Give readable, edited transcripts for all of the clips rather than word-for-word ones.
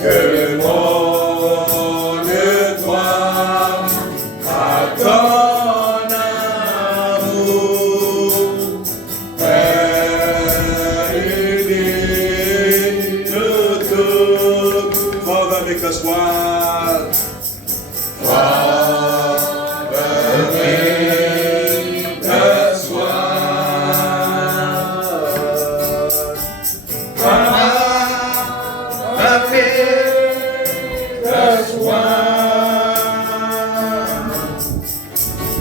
que le monde croit à ton amour, Père uni de tout. Father, make us one. Father, make us one. Father, make us one.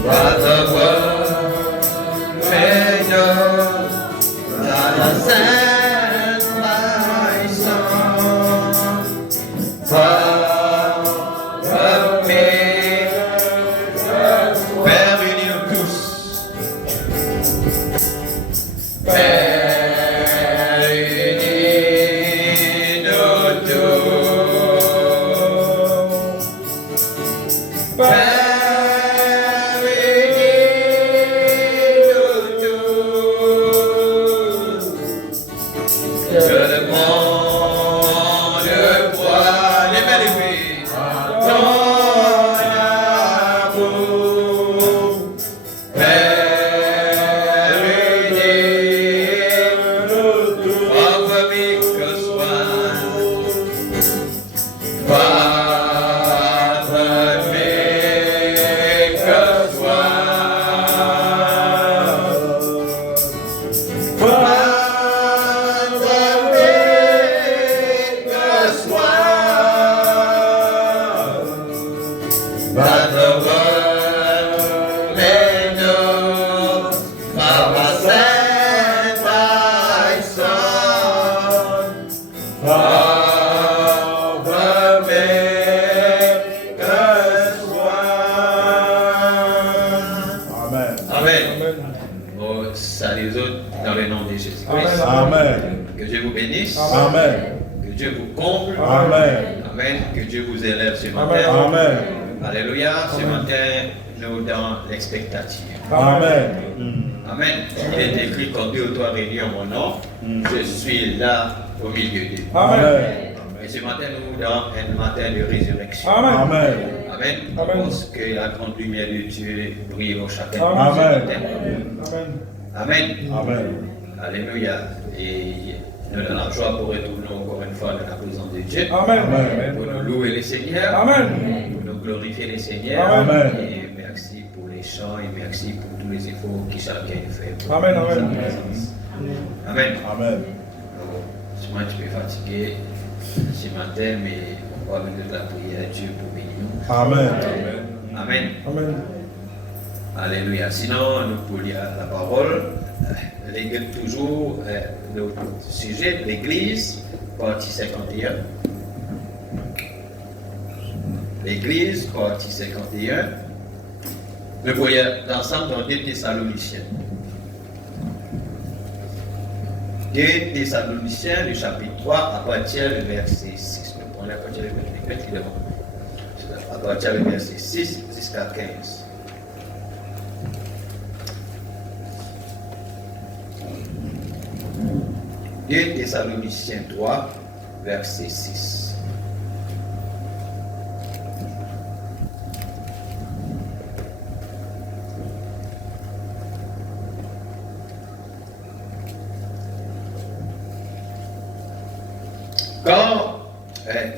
Brother, made us and my son. Father, make us Père uni de tous. Père uni de tous. Père uni de tous. Que le monde voit les mains levées. Ton amour, Père uni de tous. Father, make us one. Father, make us one. Father, make us one. Father, made us Father, send thy Son. Father, make us one. Amen. Amen. Bon, salut les autres dans le nom de Jésus-Christ. Amen. Que Dieu vous bénisse. Amen. Que Dieu vous comble. Amen. Amen. Que Dieu vous élève ce matin. Amen. Alléluia. Ce matin, nous dans l'expectative. Amen. Amen. Il est écrit quand deux ou trois réunis en mon nom, je suis là au milieu d'eux. Amen. Et ce matin, nous dans un matin de résurrection. Amen. Amen. Parce que la grande lumière de Dieu brille au chacun. Amen. Amen. Amen. Alléluia. Et nous avons la joie pour retourner encore une fois dans la présence de Dieu. Amen. Pour nous louer le Seigneur. Amen. Pour nous glorifier le Seigneur. Amen. Et merci pour les chants et merci pour tous les efforts qui chacun fait. Amen. Amen. Amen. Amen. Je suis un petit peu fatigué ce matin, mais on va venir de la prière à Dieu pour bénir nous. Amen. Amen. Amen. Alléluia. Sinon, nous pouvons lire la parole. Toujours le sujet, l'Église, partie 51. L'Église, partie 51. Nous pouvons lire ensemble dans 2 Thessaloniciens. 2 Thessaloniciens, le chapitre 3, à partir du verset 6. Nous prenons à partir du verset 8, à partir du verset 6 jusqu'à 15. Et Thessaloniciens 3, verset 6. Car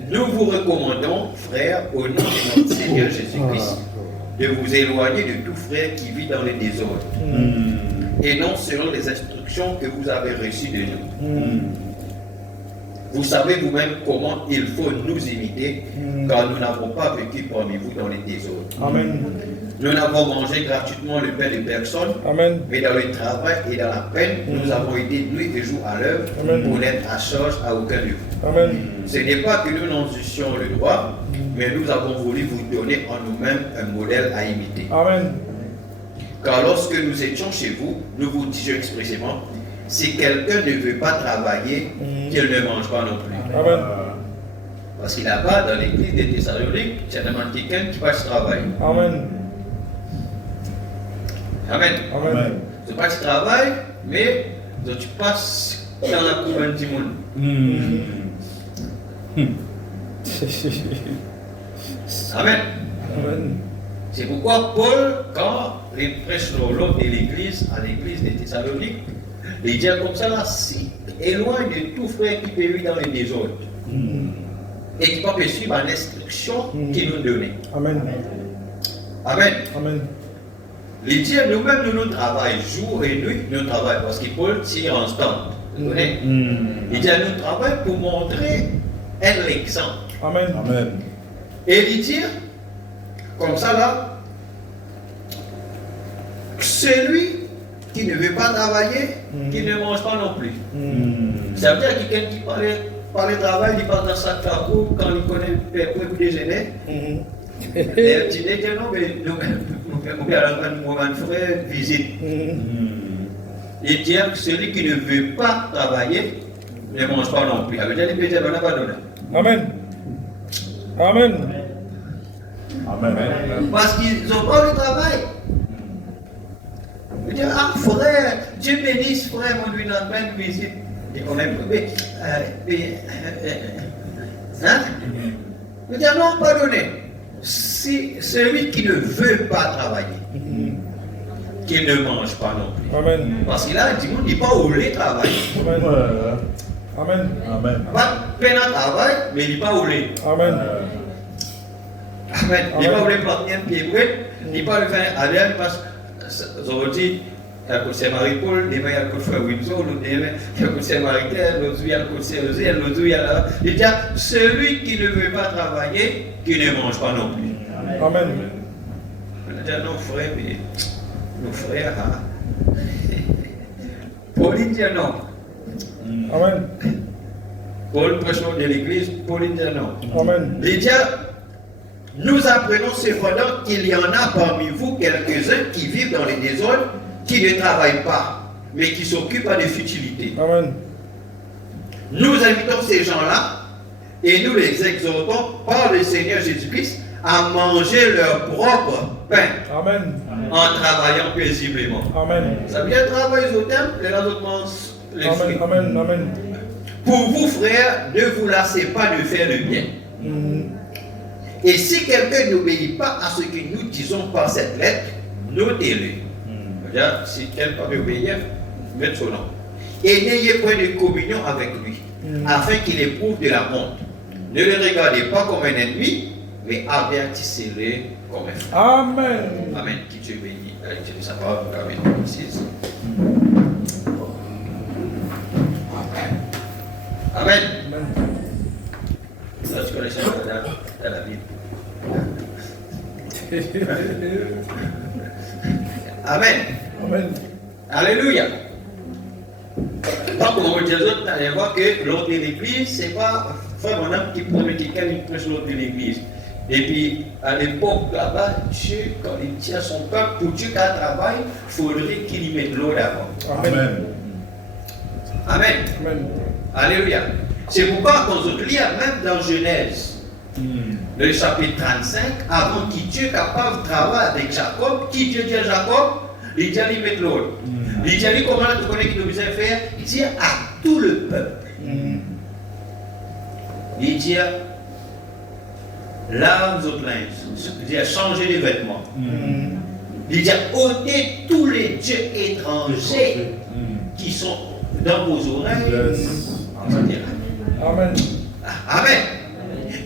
nous vous recommandons, frères, au nom de notre Seigneur Jésus-Christ, de vous éloigner de tout frère qui vit dans le désordre, et non selon les instructions que vous avez reçues de nous. Vous savez vous-même comment il faut nous imiter, car nous n'avons pas vécu parmi vous dans les désordres. Amen. Nous n'avons mangé gratuitement le pain de personne, Amen. mais dans le travail et dans la peine, nous avons été nuit et jour à l'œuvre pour n'être à charge à aucun de vous. Amen. Ce n'est pas que nous n'en eussions le droit, mais nous avons voulu vous donner en nous-mêmes un modèle à imiter. Amen. Car lorsque nous étions chez vous, nous vous disions expressément, si quelqu'un ne veut pas travailler, qu'il ne mange pas non plus. Amen. Parce qu'il là-bas, dans l'église des Thessaloniques, il y a quelqu'un qui passe travail. Amen. Amen. Amen. Tu passes travail, mais tu passes dans la couronne du monde. Amen. Amen. C'est pourquoi Paul, quand il prêche l'autre de l'église, à l'église des Thessaloniques, il dit comme ça là, si, éloigne de tout frère qui périt dans les désordres et qui peut suivre l'instruction qu'il nous donnait. Amen. Amen. Amen. Il dit nous-mêmes, nous travaillons jour et nuit, nous travaillons parce que Paul tire en stand. Vous connaissez? Il dit nous travaillons pour montrer un exemple. Amen. Amen. Et il dit, comme ça là, celui qui ne veut pas travailler, qui ne mange pas non plus. Ça veut dire que quelqu'un qui parle travail, il part dans sa carreau quand il connaît le déjeuner. Et tu dis que non, mais nous allons mon frère visite. Il dit que celui qui ne veut pas travailler ne mange pas non plus. Ça veut dire que les pécheurs n'ont pas donné. Amen. Amen. Amen. Parce qu'ils n'ont pas le travail. Il dit, ah frère, Dieu bénisse frère, mon lui dans plein de visite. Et on aime hein? Il dit, non, pardonnez. Si celui qui ne veut pas travailler, qu'il ne mange pas non plus. Amen. Parce qu'il a dit, il dit pas où les travailler. Amen. Amen. Amen. Pas plein de travail, mais il dit pas où les. Amen. Amen. Il n'est pas obligé de planter un pied brûlé, il n'est pas le faire aller parce que ça veut dire il y a le côté Marie-Paul, demain il y a le côté Frère Wilson, l'autre demain il y a le côté Marie-Claire, l'autre il y a le côté Rosé, l'autre il y a là. Il dit celui qui ne veut pas travailler, qui ne mange pas non plus. Amen. On a dit non frère, mais nos frères, hein. Paul il dit non. Amen. Paul prêche de l'église, Paul il dit non. Amen. Il dit nous apprenons cependant qu'il y en a parmi vous quelques-uns qui vivent dans les désordres, qui ne travaillent pas, mais qui s'occupent de futilité. Amen. Nous invitons ces gens-là et nous les exhortons par le Seigneur Jésus-Christ à manger leur propre pain. Amen. En travaillant paisiblement. Amen. Ça veut dire travailler au temple, les autres mangent les fruits. Amen. Amen. Pour vous, frères, ne vous lassez pas de faire le bien. Et si quelqu'un n'obéit pas à ce que nous disons par cette lettre, notez-le. Si quelqu'un obéit, mettez son nom. Et n'ayez point de communion avec lui, afin qu'il éprouve de la honte. Ne le regardez pas comme un ennemi, mais avertissez-le comme un frère. Amen. Amen. Qui Dieu bénit. Dieu sa parole. Amen. Amen. Là, tu connais ça dans la Bible. Amen. Amen. Alléluia. Donc, on dit aux autres, allez voir que l'ordre de l'église, c'est pas frère mon âme qui promet quelqu'un qui prêche l'ordre de l'église. Et puis, à l'époque là-bas, Dieu, quand il tient son peuple, pour Dieu qu'à travail, il faudrait qu'il y mette l'eau d'avant. Amen. Amen. Amen. Alléluia. C'est pourquoi quand on lit même dans Genèse, le chapitre 35, avant que Dieu capable de travailler avec Jacob, qui Dieu dit à Jacob, il dit à lui mettre l'eau. Il dit à lui comment tu connais qu'il devait faire, il dit à tout le peuple. Il dit lave vos linges, il dit changer les vêtements. Il dit ôtez tous les dieux étrangers qui sont dans vos oreilles. Amen. Amen.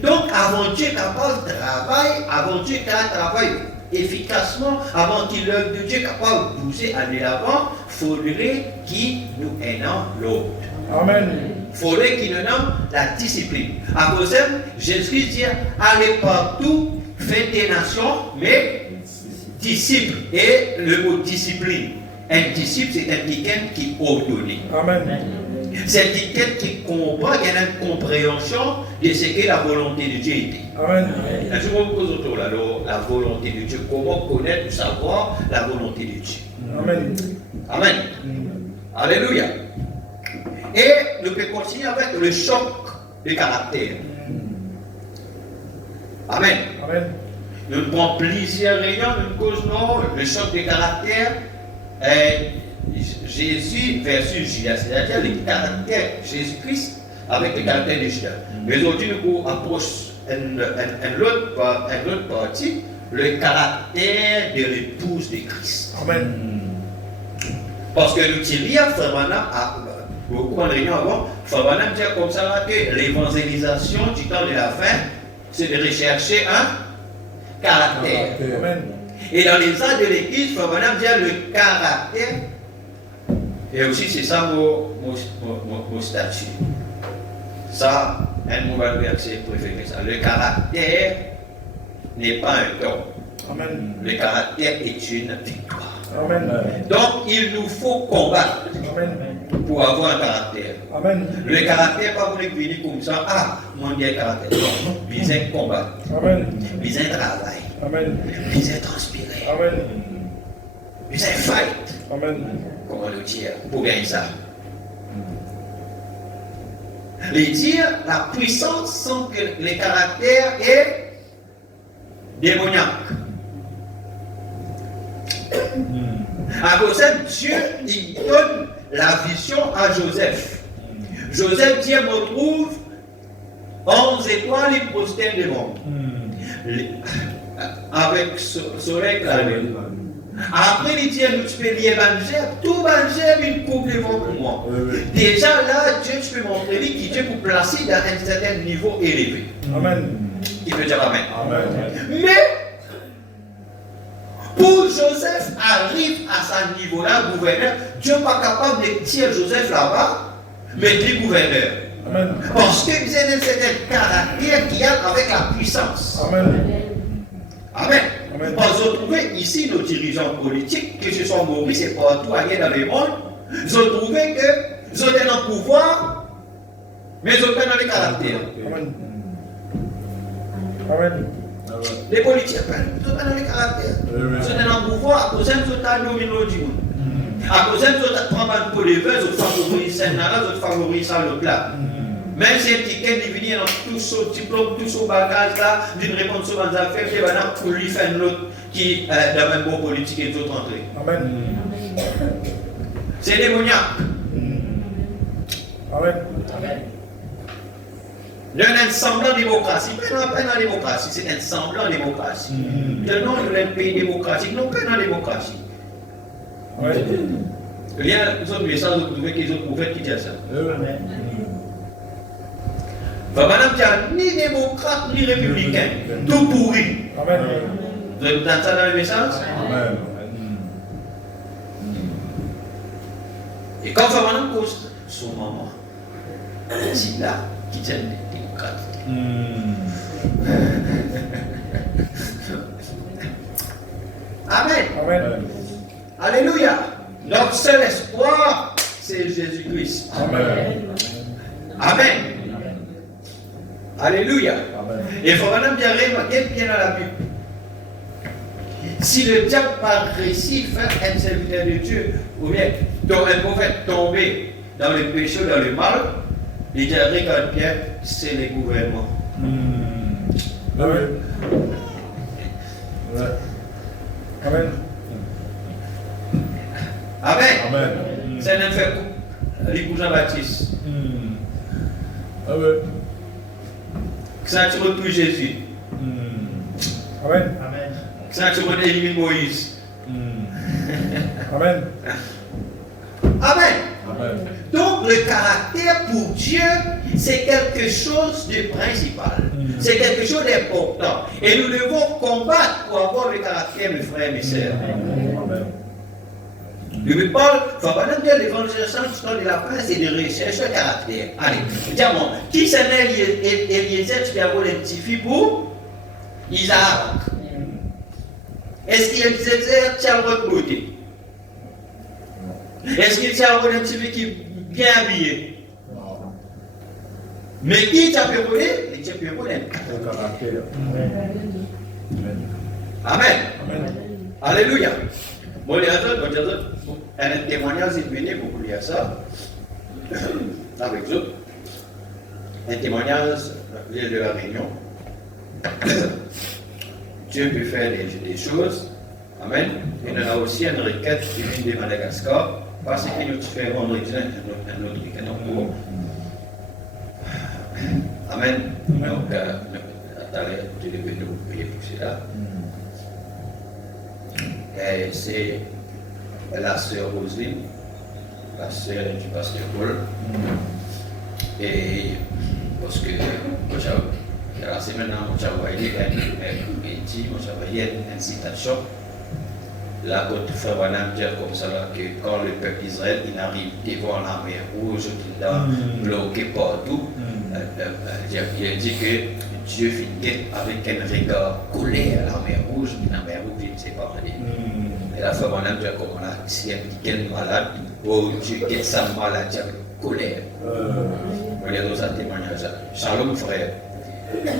Donc, avant Dieu capable de travailler, avant Dieu capable de travailler efficacement, avant qu'il l'œuvre de Dieu capable de bouger, aller l'avant, il faudrait qu'il nous aidons l'autre. Amen. Il faudrait qu'il nous donne la discipline. À cause de ça, Jésus dit allez partout, faites des nations, mais disciples. Et le mot discipline, un disciple, c'est un quelqu'un qui est ordonné. Amen. C'est quelqu'un qui comprend, qui a une compréhension de ce qu'est la volonté de Dieu. Amen. Je vous pose autour là, la volonté de Dieu. Comment connaître, savoir la volonté de Dieu. Amen. Amen. Alléluia. Et nous pouvons continuer avec le choc de caractère. Amen. Amen. Nous prenons plusieurs réunions, nous causons le choc de caractère. Jésus versus Judas, c'est-à-dire le caractère Jésus-Christ avec le caractère de Judas. Mais aujourd'hui, nous approchons une autre partie, le caractère de l'épouse de Christ. Amen. Parce que nous tirions, Frère Branham, beaucoup en réunion avant, Frère Branham dit comme ça là, que l'évangélisation du temps de la fin, c'est de rechercher un caractère. Amen. Et dans les actes de l'Église, Frère Branham dit le caractère. Et aussi, c'est ça mon statut. Ça, un mauvais verset préféré. Ça. Le caractère n'est pas un don. Amen. Le caractère est une victoire. Amen. Donc, il nous faut combattre Amen. pour avoir un caractère. Amen. Le caractère, pas pour venir comme ça, ah, mon Dieu, caractère. Non, besoin combattre, Amen. besoin travail, Amen. besoin transpirer, Amen. besoin fight. Amen. Comment le dire pour gagner ça? Les dire, la puissance sans que le caractère est démoniaque. À cause de Dieu, il donne la vision à Joseph. Joseph dit, me trouve 11 étoiles, il prosterne devant. Avec soleil clair. Après, il dit, tu peux lire l'évangile, tout l'évangile, il coupe devant pour moi. Déjà là, Dieu, tu peux montrer qui Dieu vous placer dans un certain niveau élevé. Amen. Il peut dire Amen. Amen. Mais, pour Joseph arrive à ce niveau-là, gouverneur, Dieu n'est pas capable de tirer Joseph là-bas, mais dit gouverneur. Amen. Parce que vous avez un certain caractère qui a avec la puissance. Amen. Amen. Amen. Parce que vous trouvez ici nos dirigeants politiques, que ce soit Maurice et partout ailleurs dans le monde, vous ont trouvé que vous ont un pouvoir, mais ils ont pas dans le caractère. Amen. Amen. Les politiciens, ils ont pas dans le caractère. Ils ont un pouvoir à cause de ce qu'ils dominent du monde. À cause de ce qu'ils prennent pour les vœux, ils favorisent ça, ils favorisent ça l'autre là. Même si un ticket est venu dans tout ce diplôme, tout ce bagage là, d'une réponse sur les affaires, puis maintenant pour lui faire une autre qui est dans le même bon politique et d'autres entrées. Amen. C'est démoniaque. Amen. Il y a un semblant de démocratie. Pas dans la démocratie, c'est un semblant de démocratie. Le nom de un pays démocratique, non pas dans la démocratie. Il y a une autre message qu'ils ont trouvé qui dit ça. Madame dit ni démocrate ni républicain, tout pourri. Amen. Vous avez entendu ça dans le message? Amen. Et quand Madame cause son maman, c'est là qui tient les démocrates. Amen. Amen. Alléluia. Notre seul espoir, c'est Jésus-Christ. Amen. Amen. Alléluia. Amen. Et il faut maintenant bien remarquer bien dans la Bible. Si le diable par réussi faire un serviteur de Dieu, ou bien un prophète tomber dans le péché, dans le mal, il dirait regarde bien, c'est le gouvernement. Amen. Amen. Amen. Amen. C'est un fait pour Jean-Baptiste. Amen. Ça tu retrouves Jésus. Amen. Ça tu retrouves éliminer Moïse. Amen. Amen. Amen. Donc le caractère pour Dieu, c'est quelque chose de principal. C'est quelque chose d'important. Et nous devons combattre pour avoir le caractère, mes frères et mes sœurs. Amen. Le Paul, il ne faut pas dire l'évangélisation du temps de la fin, c'est de rechercher le caractère. Allez, dis-moi, qui c'est Eliezer, tu peux avoir un petit fils pour Isaac? Est-ce qu'Eliezer tient votre beauté? Est-ce qu'il tient un petit fils qui est bien habillé? Mais qui t'a perdu? Il t'a perdu. Le caractère. Amen. Amen. Alléluia. Bon, les autres, un témoignage est venu pour lire ça. Avec eux. Un témoignage de la Réunion. Dieu peut faire des choses. Amen. Et il y a aussi une requête qui vient de Madagascar. Parce que nous faisons un autre requête. Amen. Donc, je vais nous prier pour cela. Et c'est la sœur Roselyne, la sœur du pasteur Paul. Et parce que la semaine dernière, j'ai envoyé une citation. Là, quand frère Wanam dit comme ça, là, que quand le peuple d'Israël il arrive devant la mer rouge, qui est bloqué partout, il a dit que Dieu finit avec un regard collé à la mer rouge, la mer rouge, il ne sait pas aller. Et là, frère Wanam dit comme là, si il y a quelqu'un malade, oh Dieu, quelle sa maladie avec colère. On est dans un témoignage. Shalom, frère.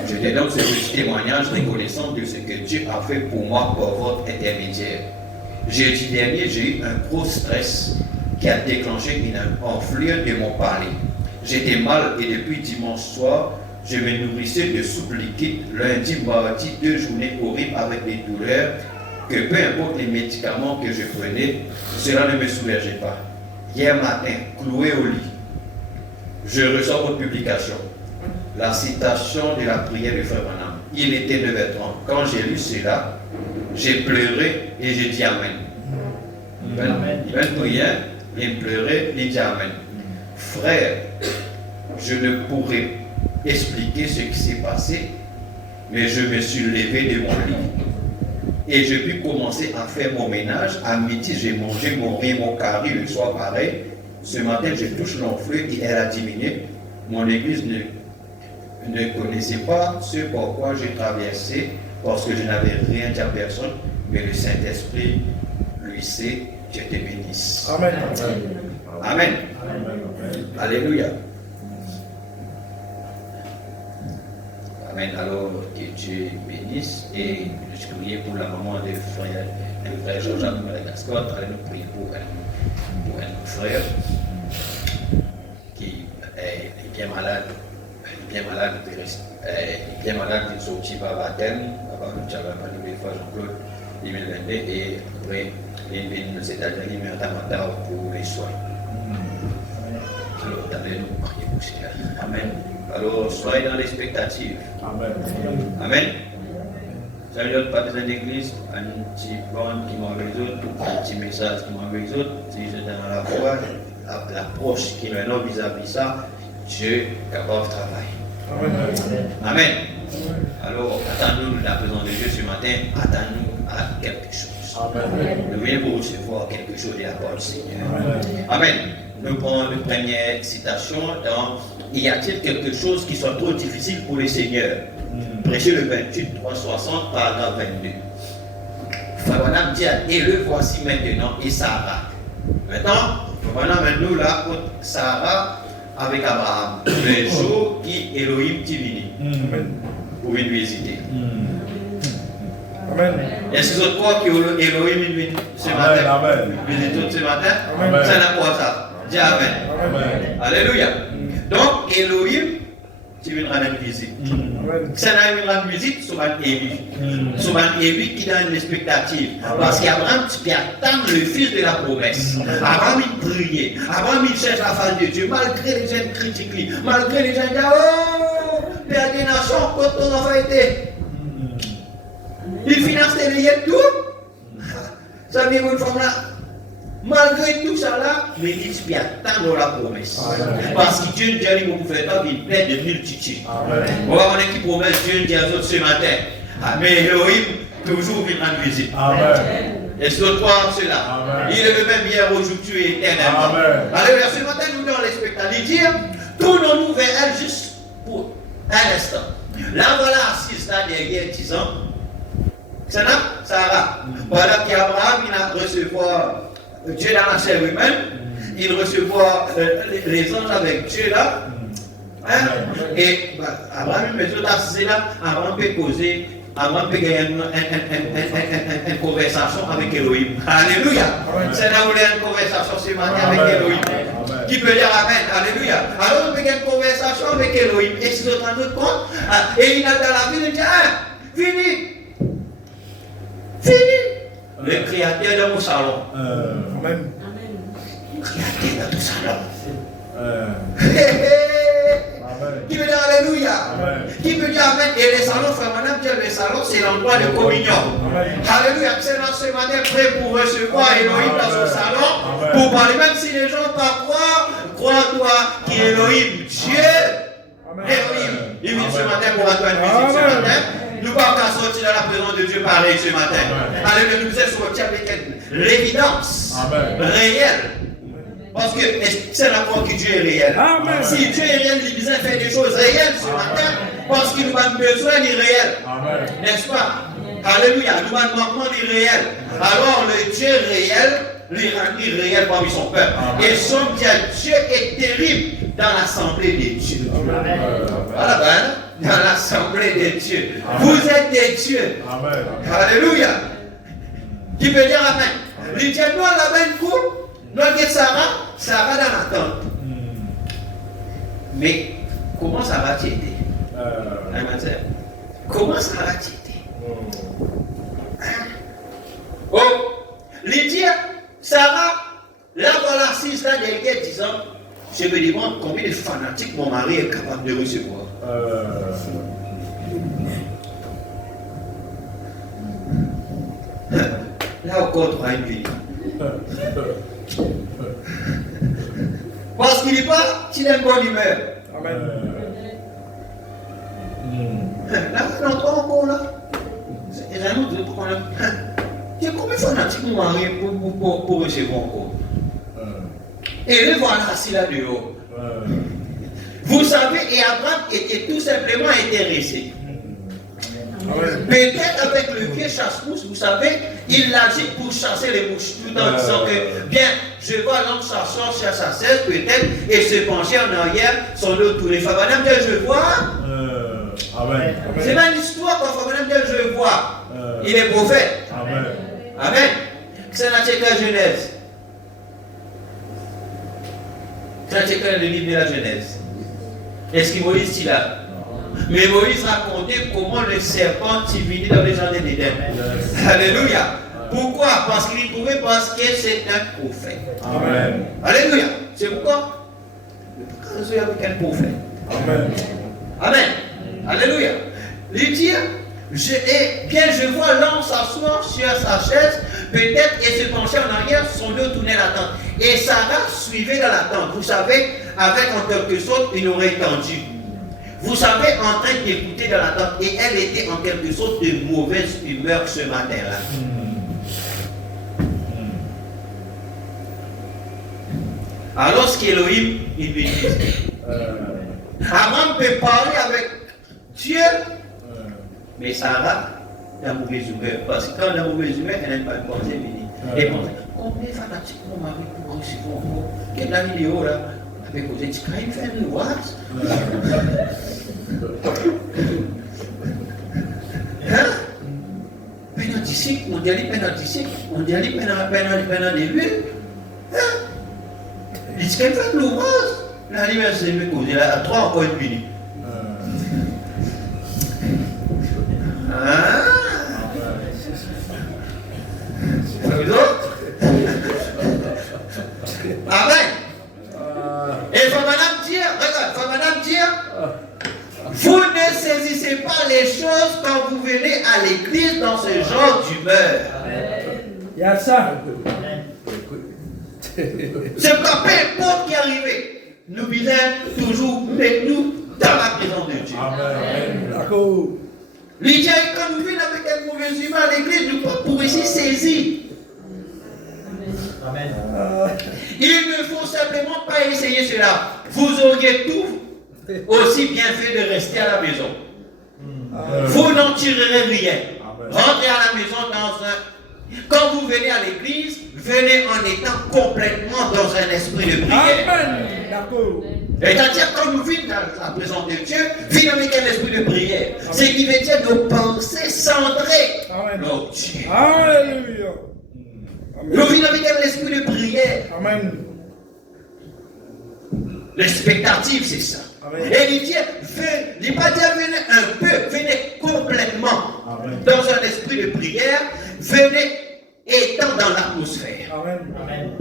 Je te donne ce petit témoignage reconnaissant de ce que Dieu a fait pour moi par votre intermédiaire. Jeudi dernier, j'ai eu un gros stress qui a déclenché une enflure de mon palais. J'étais mal et depuis dimanche soir, je me nourrissais de soupe liquide. Lundi, mardi, 2 journées horribles avec des douleurs que peu importe les médicaments que je prenais, cela ne me soulageait pas. Hier matin, cloué au lit, je reçois votre publication. La citation de la prière de Frère Branham. Il était 9h30. Quand j'ai lu cela, j'ai pleuré et j'ai dit Amen. Il prière, il pleurait, il dit Amen. Frère, je ne pourrais expliquer ce qui s'est passé, mais je me suis levé de mon lit. Et je puis commencer à faire mon ménage. À midi, j'ai mangé mon riz, mon curry, le soir pareil. Ce matin, je touche l'enflure et elle a diminué. Mon église ne connaissait pas ce pourquoi j'ai traversé, parce que je n'avais rien dit à personne, mais le Saint-Esprit lui sait, Dieu te bénisse. Amen. Amen. Alléluia. Amen. Alors, que Dieu bénisse et je prie pour la maman de frère Jean-Jacques de Madagascar. Allez nous prier pour un frère qui est bien malade. Il est bien malade, il est sorti par la terre, avant que tu avais pas de fois Jean-Claude, 2022, et après, il est venu aux États-Unis, il met un temps pour les soins. Alors, allez-nous prier pour cela. Amen. Alors, soyez dans l'expectative. Amen. Amen. Salut notre partenaire d'église, un petit bande qui m'envoie les autres, un petit message qui m'envoie les autres, si je dans la foi, l'approche qui maintenant vis-à-vis ça, Dieu est capable de travailler. Amen. Amen. Alors, attendons-nous la présence de Dieu ce matin, attendons-nous à quelque chose. Amen. Nous venons pour recevoir quelque chose de la part du Seigneur. Amen. Amen. Nous prenons une première citation dans Y a-t-il quelque chose qui soit trop difficile pour le Seigneur? Prêchez le 28, 360, paragraphe 22. Frère dit, et le voici maintenant, et Sarah. Maintenant, nous là, Sarah avec Abraham, le jour qui Elohim t'y pour venir visiter. Amen. Est-ce que vous croyez que Elohim vient ce matin? Visite ce matin? Ça n'a pas ça. Dis Amen. Alléluia. Donc, Elohim, tu viens rendre visite. Ça n'a pas rendre visite sur un Élu. Sur un Élu qui a une expectative. Parce qu'Abraham, tu peux attendre le fils de la promesse. Abraham, il priait. Abraham, il cherche la face de Dieu. Malgré les gens critiquent, malgré les gens qui disent, oh, Père des nations, quand ton enfant était. Il finance les liens tout. Ça veut dire une femme là. Malgré tout ça là, mais il peut attendre la promesse. Parce que Dieu dit qu'il ne fait pas une pleine de multitudes. On va voir qui promesse Dieu dit à autres ce matin. Mais Elohim toujours vient rendre visite. Est-ce que vous croyez cela? Il est le même hier, aujourd'hui et éternellement. Alors ce matin, nous dans l'expectative. Il dit, tournons-nous vers elle juste pour un instant. Là, voilà assise là derrière 10 ans. Sarah. Voilà qu'Abraham, il a recevoir Dieu dans la chair humaine, il recevoir les anges avec Dieu là. Hein? Et Abraham, mais tout assisé là, Abraham peut causer, Abraham peut gagner une conversation avec Elohim. Alléluia. C'est là où il y a une conversation ce matin avec Elohim. Qui peut dire Amen. Alléluia. Alors on peut gagner une conversation avec Elohim. Et si vous rendez compte, et il a dans la vie, il dit, fini. Le créateur de mon salon. Amen. Créateur de ton salon. Qui veut dire Alléluia. Amen. Qui peut dire Amen? Et les salons, frère, madame, les salons, c'est l'endroit de communion. Amen. Alléluia. C'est dans ce matin prêt pour recevoir Elohim dans son salon. Amen. Pour parler, même si les gens ne pas croire, crois-toi qui est Elohim. Dieu. Amen. Elohim. Il vient ce matin pour avoir une visite ce Amen. matin. Nous ne pouvons pas sortir dans la présence de Dieu pareil ce matin. Amen. Alléluia. Nous sommes sortis avec l'évidence Amen. réelle. Parce que c'est la foi que Dieu est réel. Amen. Si Dieu est réel, il vient faire des choses réelles ce matin. Parce qu'il nous a besoin du réel. Amen. N'est-ce pas? Alléluia. Nous avons manquement du réel. Alors le Dieu réel, les remplit réel parmi son peuple. Amen. Et son Dieu est terrible dans l'assemblée des dieux. Amen. Voilà, ben, dans l'assemblée des dieux. Amen. Vous êtes des dieux. Amen. Alléluia. Qui peut dire Amen? Les dieux, nous, la même cour, nous, Sarah dans la tente. Mais comment Sarah t'y était? Comment Sarah t'y était? Oh, Lydia, Sarah, là, voilà, assise là, derrière, disant, je me demande combien de fanatiques mon mari est capable de recevoir. Là encore, tu as une vie. Parce qu'il n'est pas, il est en bonne humeur. Amen. Là, on entend encore là. Et là, nous disons, il y a combien de fanatiques mon mari pour recevoir encore? Et le voilà assis là dehors. Vous savez, et Abraham était tout simplement intéressé. Peut-être avec le vieux chasse-mousse, vous savez, il agit pour chasser les mouches, tout en disant que, bien, je vois l'homme chasseur sur sa chasse, peut-être, et se pencher en arrière, son dos tourné. Madame, je vois. Amen. C'est dans l'histoire quand Madame, je vois. Il est prophète. Amen. Amen. C'est la Genèse. C'est le livre de la Genèse. Est-ce que Moïse est là? Mais Moïse racontait comment le serpent s'est venu dans les jardins d'Éden. Alléluia. Pourquoi? Parce qu'il trouvait parce que c'est un prophète. Amen. Alléluia. C'est pourquoi? Je suis avec un prophète. Amen. Amen. Alléluia. Il dit, je vois l'homme s'asseoir sur sa chaise, peut-être, et se pencher en arrière, son dos tournait la tente. Et Sarah suivait dans la tente. Vous savez, avec en quelque sorte une oreille tendue. Vous savez, en train d'écouter dans la tente, et elle était en quelque sorte de mauvaise humeur ce matin-là. Alors, ce qu'Élohim, il lui dit, Abraham peut parler avec Dieu, mais Sarah, est en mauvaise humeur. Parce que quand elle est en mauvaise humeur, elle n'aime pas le penser, et bon, combien de fanatiques mon mari pour recevoir encore? Quelle la vidéo là? Avec vous êtes quand même fait une oise? Hein? Pénaltique, on dit pénaltique, on dit pénaltique des lieux. Hein? Il dit quand même fait une oise. Là, il va se causer là, à 3 encore une minute. Hein? Vous autres? Amen. Et faut madame dire, regarde, faut madame dire, vous ne saisissez pas les choses quand vous venez à l'église dans ce genre d'humeur. Il y a ça. C'est pas peu importe qui est arrivé. Nous visons toujours, mettez-nous dans la présence de Dieu. Amen. D'accord. Lydia, quand nous venons avec un mauvais humain à l'église, nous ne pouvons ici saisir. Amen. Il ne faut simplement pas essayer cela. Vous auriez tout aussi bien fait de rester à la maison. Vous n'en tirerez rien. Rentrez à la maison dans un... Quand vous venez à l'église, venez en étant complètement dans un esprit de prière. Amen. D'accord. C'est-à-dire, quand nous vivons dans la présence de Dieu, vivons avec un esprit de prière. Ce qui veut dire nos pensées centrées. Amen. Oh Dieu. Alléluia. Nous vivons avec un esprit de prière. Amen. L'expectative, c'est ça. Amen. Et il dit, il n'est pas dire venez un peu, venez complètement. Amen. Dans un esprit de prière, venez étant dans l'atmosphère. Amen. Amen.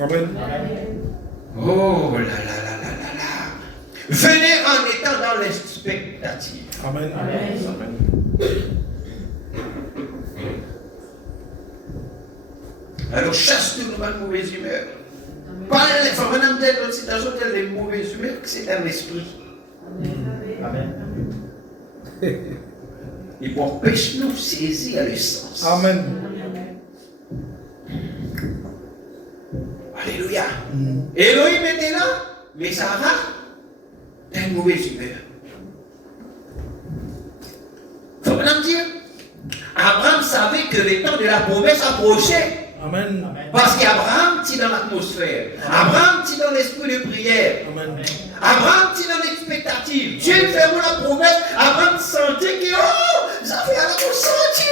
Amen. Oh là là là là là là. Venez en étant dans l'expectative. Amen. Alors chasse toute mauvaise humeur. Pas les femmes, madame, dans une situation telle les mauvaises humeurs, c'est un esprit. Amen. Il empêche nous de saisir le sens. Amen. Alléluia. Elohim était là, mais Sarah a une mauvaise humeur. Faut maintenant dire, Abraham savait que le temps de la promesse approchait. Amen. Parce qu'Abraham tient dans l'atmosphère. Abraham tient dans l'esprit de prière. Amen. Abraham tient dans l'expectative. Dieu fait moi la promesse. Abraham sentait que, oh, ça fait alors mon senti.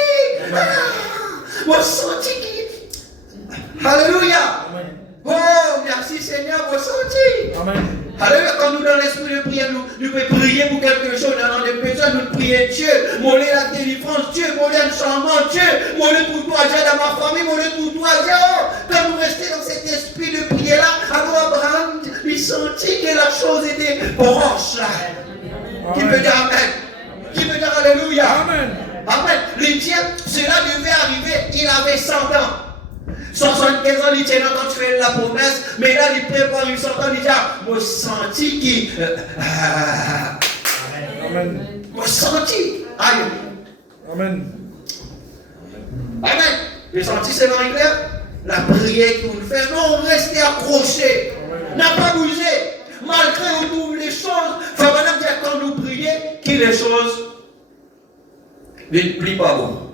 Mon senti qui. Alléluia. Amen. Oh, merci Seigneur, mon senti. Amen. Alléluia, quand nous dans l'esprit de prière, nous pouvons prier pour quelque chose dans des besoins, nous prions Dieu, moller la délivrance, Dieu, moller un changement, Dieu, moller pour toi, Dieu, dans ma famille, moller pour toi, Dieu. Oh, quand nous restons dans cet esprit de prière-là, alors Abraham, il sentit que la chose était proche là. Qui peut dire Amen? Qui peut dire Alléluia? Amen. Amen. Le diable, cela devait arriver, il avait 100 ans. 75 ans, il tient quand tu fais la promesse, mais là, il prépare une 100 ans, il dit, moi, senti qui. Amen. Moi, senti. Aïe. Amen. Amen. Le senti, c'est Marie-Claire. La prière que vous faites, non, restez accrochés. N'a pas bougé. Malgré on trouve les choses, il faut maintenant dire quand nous prions, que les choses ne plient pas bon.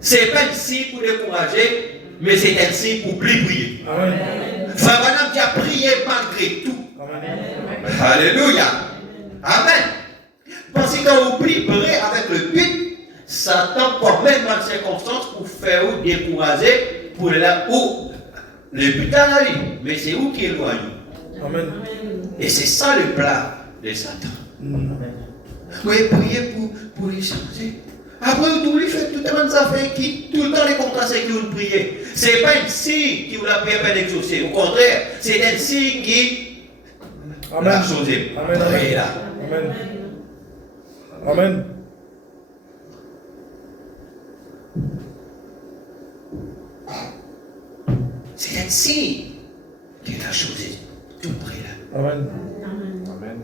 Ce n'est pas un signe pour décourager. Mais c'est un signe pour plus prier. Fabana qui a prié malgré tout. Amen. Alléluia. Amen. Parce que quand vous priez avec le but, Satan prend même dans les circonstances pour faire ou décourager pour là où le but à la vie. Mais c'est où qui éloigne. Amen. Et c'est ça le plan de Satan. Vous pouvez prier pour les changer. Après, vous lui faites tout le temps ça fait qui, tout le temps les contrats, c'est que vous priez. Ce n'est pas un signe qui vous la prière pas d'exaucer. Au contraire, c'est un signe qui l'a chosé. Amen. Amen. Amen. C'est un signe qui l'a chosé. Tout près là. Amen. Amen.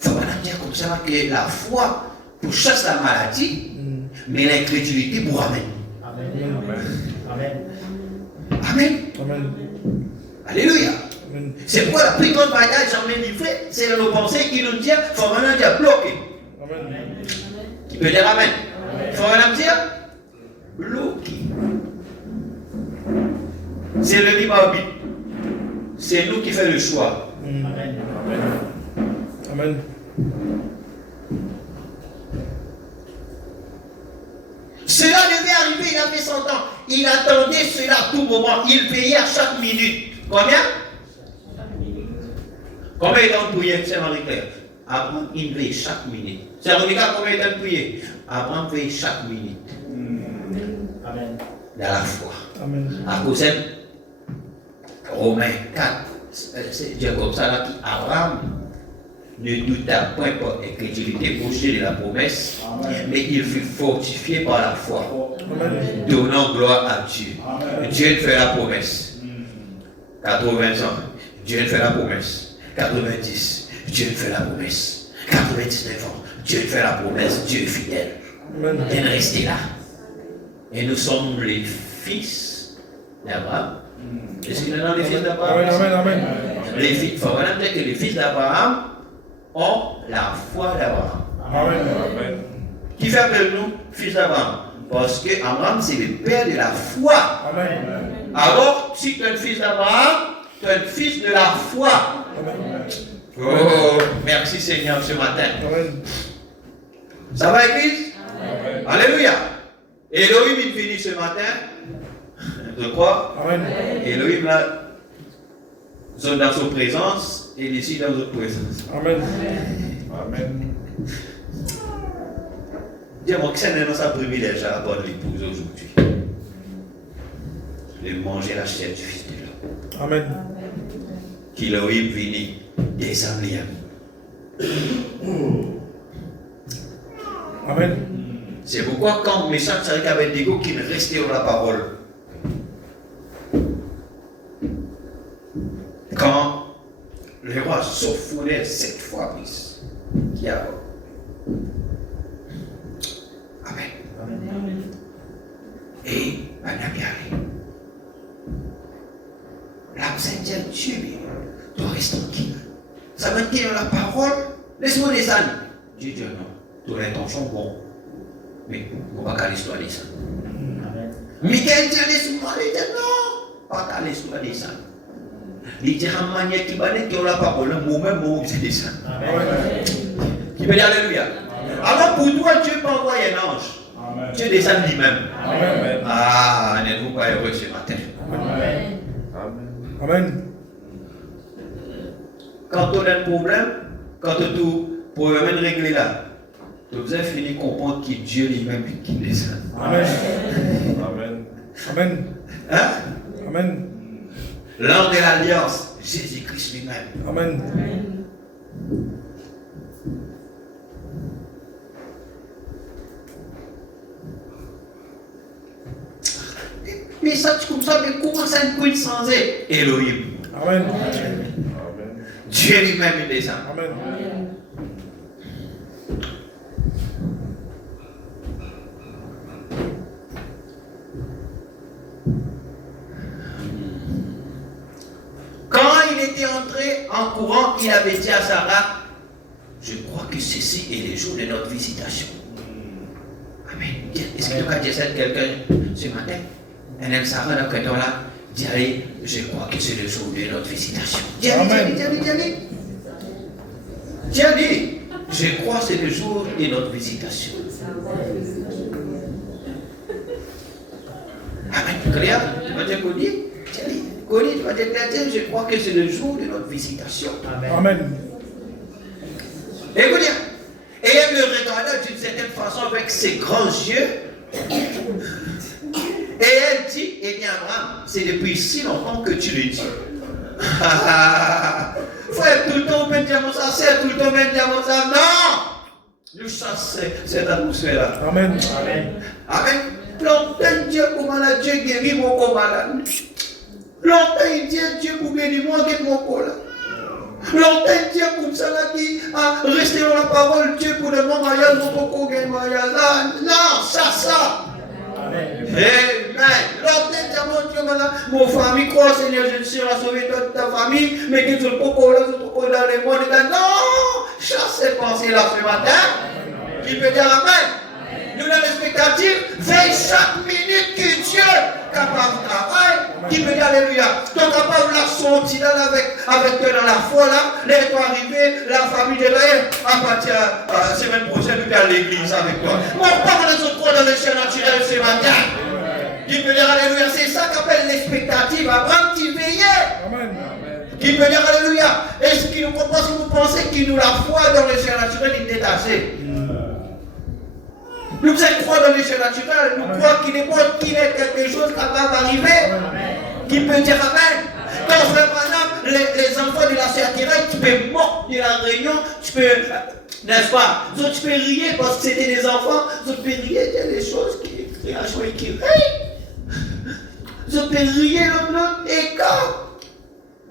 Il faut pas dire comme ça que la foi pour chasser la maladie, mais l'incrédulité pour amener. Amen. Amen. Amen. Amen. Alléluia. Amen. C'est pourquoi la plus grande bataille jamais livrée, c'est dans nos pensées qui nous disent, il faut maintenant dire bloquer. Amen. Qui peut dire Amen. Il faut maintenant dire bloquer. C'est le libre arbitre. C'est nous qui faisons le choix. Amen. Amen. Cela devait arriver, il avait 100 ans. Il attendait cela à tout moment. Il payait à chaque minute. Combien? Combien de temps de prière, c'est Marie-Claire? Abraham, il payait chaque minute. C'est Monica, combien de temps de prière? Abraham payait chaque minute. Amen. Dans la foi. Amen. À cause de Romains 4, c'est dire comme ça là, Abraham ne douta point par incrédulité projetée de la promesse, mais il fut fortifié par la foi, donnant gloire à Dieu. Dieu fait la promesse. 80 ans, Dieu fait la promesse. 90, Dieu fait la promesse. 99 ans, Dieu fait la promesse. Dieu est fidèle. Il est resté là. Et nous sommes les fils d'Abraham. Est-ce qu'il y en a les fils d'Abraham? Amen. Amen. Les fils, il faut vraiment dire que les fils d'Abraham ont la foi d'Abraham. Amen. Qui fait appel nous fils d'Abraham? Parce que Abraham, c'est le père de la foi. Amen. Alors, si tu es un fils d'Abraham, tu es un fils de la foi. Amen. Oh, merci Seigneur ce matin. Amen. Ça va, Église? Alléluia. Elohim, il finit ce matin. Je crois. Amen. Elohim, là, sont dans sa présence et ici dans notre présence. Amen. Amen. Dis-moi que c'est dans sa privilège à avoir l'épouse aujourd'hui. De manger la chair du Fils de l'homme. Amen. qu'il aurait venu des amis. Amen. C'est pourquoi quand le message c'est avec des gars qui ne restaient dans la parole. Quand le roi s'offrait 7 fois plus. Qui a Amen. Amen. Et Madame Yari. L'absence de Dieu, tu restes tranquille. Ça veut dire la parole, laisse-moi descendre. Dieu dit non, tu as l'intention bon. Mais on va pas l'histoire descendre. Amen. Michael dit laisse-moi descendre. Non, pas ta l'histoire descendre. Il dit à manière qui va dire la parole, moi-même, moi, je descends. Amen. Qui veut dire Alléluia. Alors pour toi, Dieu peut envoyer un ange. Amen. Dieu descend lui-même. Amen. Ah, n'êtes-vous pas heureux ce matin? Amen. Amen. Quand tu as un problème, quand tu problème réglé là, tu dois finir comprendre que Dieu lui-même qui descend. Amen. Amen. Amen. Hein? Amen. Lors de l'alliance, Jésus-Christ lui-même. Amen. Mais ça, tu comme ça, mais comment ça ne peut sans Elohim? Amen. Dieu lui-même il descend. Amen. Quand il était entré en courant, il avait dit à Sarah, je crois que ceci est le jour de notre visitation. Amen. Est-ce que tu as dit ça à quelqu'un ce matin? Et Sarah, là, quand on l'a dit, allez, je crois que c'est le jour de notre visitation. Dis, je crois que c'est le jour de notre visitation. Amen. Claire, tu vas dire Cody? Cody, tu vas dire je crois que c'est le jour de notre visitation. Amen. Écoutez, et elle me regardait d'une certaine façon avec ses grands yeux. Et elle dit, eh bien Abraham, c'est depuis si longtemps que tu le dis. Frère, tout le temps, on peut dire ça, c'est tout le temps, on peut dire ça. Non! Nous chassons cette atmosphère-là. Amen. Amen. Amen. Longtemps, Dieu pour malade, Dieu guérit mon corps malade. Longtemps, il dit, Dieu pour bénir moi, guérir mon corps là. Longtemps, Dieu pour ça là qui a resté dans la parole, Dieu pour le mon mariage, mon corps guérir mariage. Non, ça. Amen. Amen. Longtemps, Dieu malade, mon famille croit, Seigneur, je suis sauvé toute ta famille, mais que tu le peux là, tu le dans les mois, non, chasse ces pensées là ce matin. Qui peut dire Amen? Nous dans l'expectative, veille chaque minute que Dieu est capable de travailler. Qui peut dire Alléluia? Tu es capable de la sortir là avec toi dans la foi là. Là, tu es arrivé, la famille de Dieu, à partir de la semaine prochaine, tu es à l'église avec toi. Mon père, les autres croient dans le ciel naturel ce matin. Qui peut dire Alléluia? C'est ça qu'appelle l'expectative. Abraham qui veillait. Amen. Qui peut dire Alléluia? Est-ce qu'il nous comprend si vous pensez qu'il nous la foi dans le ciel naturel est détachée? Nous croyons dans le ciel naturel, nous croyons qu'il est quelque chose capable d'arriver. Qui peut dire Amen? Quand frère Branham, les enfants de la Sierra, tu peux mordre de la réunion, tu peux, n'est-ce pas? Donc, tu peux rire parce que c'était des enfants, tu peux rire des choses qui création et qui rient. Tu peux rire l'autre, et quand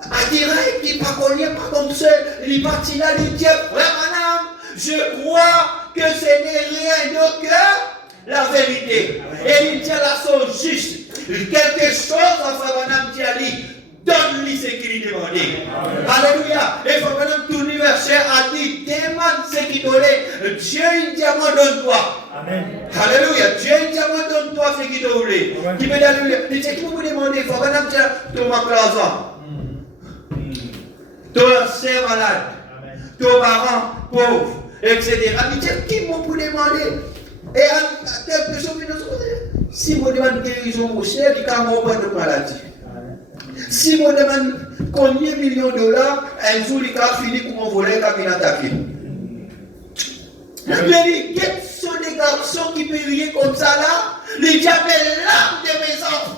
à direct, il n'est pas connu, pas comme ça, il est parti là, il dit, frère Branham, je crois que ce n'est rien d'autre que la vérité. Et il dit à la chose juste. Quelque chose à Fabanam dit à lui, donne-lui ce qu'il lui demandait. Alléluia. Et Fabanam tout l'universel a dit, demande ce qu'il donnait. Dieu il dit à moi, donne-toi. Amen. Alléluia. Dieu il dit à moi, donne-toi ce qu'il te voulait. Qui me dit Alléluia. Il dit, qui vous demandez? Fabanam dit, Thomas Clausen. Toi, c'est malade. Ton parent, pauvre. Etc. Il dit, qui m'a pour demander? Et à quelque chose, si je demande guérison au ciel, il y a un de maladie. Si je demande combien de millions de dollars, un jour, il a fini pour m'envoler comme il a attaqué. Mais quels sont des garçons qui peuvent rire comme ça là? Les diables, l'âme de mes enfants.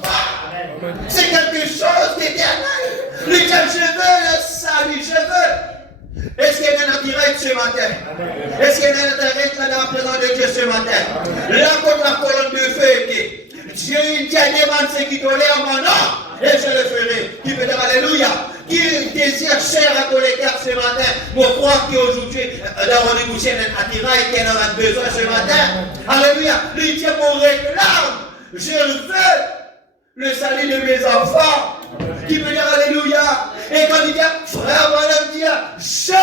C'est quelque chose d'éternel. Les diables, je veux le a dit, je veux. Est-ce qu'il y a un direct ce matin? Est-ce qu'il y a un direct là dans la présence de Dieu ce matin? Là, comme la colonne de feu était, Dieu il dit à demande ce qui tolère mon nom, et je le ferai. Qui peut dire Alléluia? Qui désire chair à ton cœur ce matin? Moi, je crois qu'aujourd'hui, dans le boucher, un attirail qui en a besoin ce matin. Alléluia. Il dit, mon réclame, je veux le salut de mes enfants. Qui peut dire Alléluia? Et quand il dit, frère, madame, dit, je,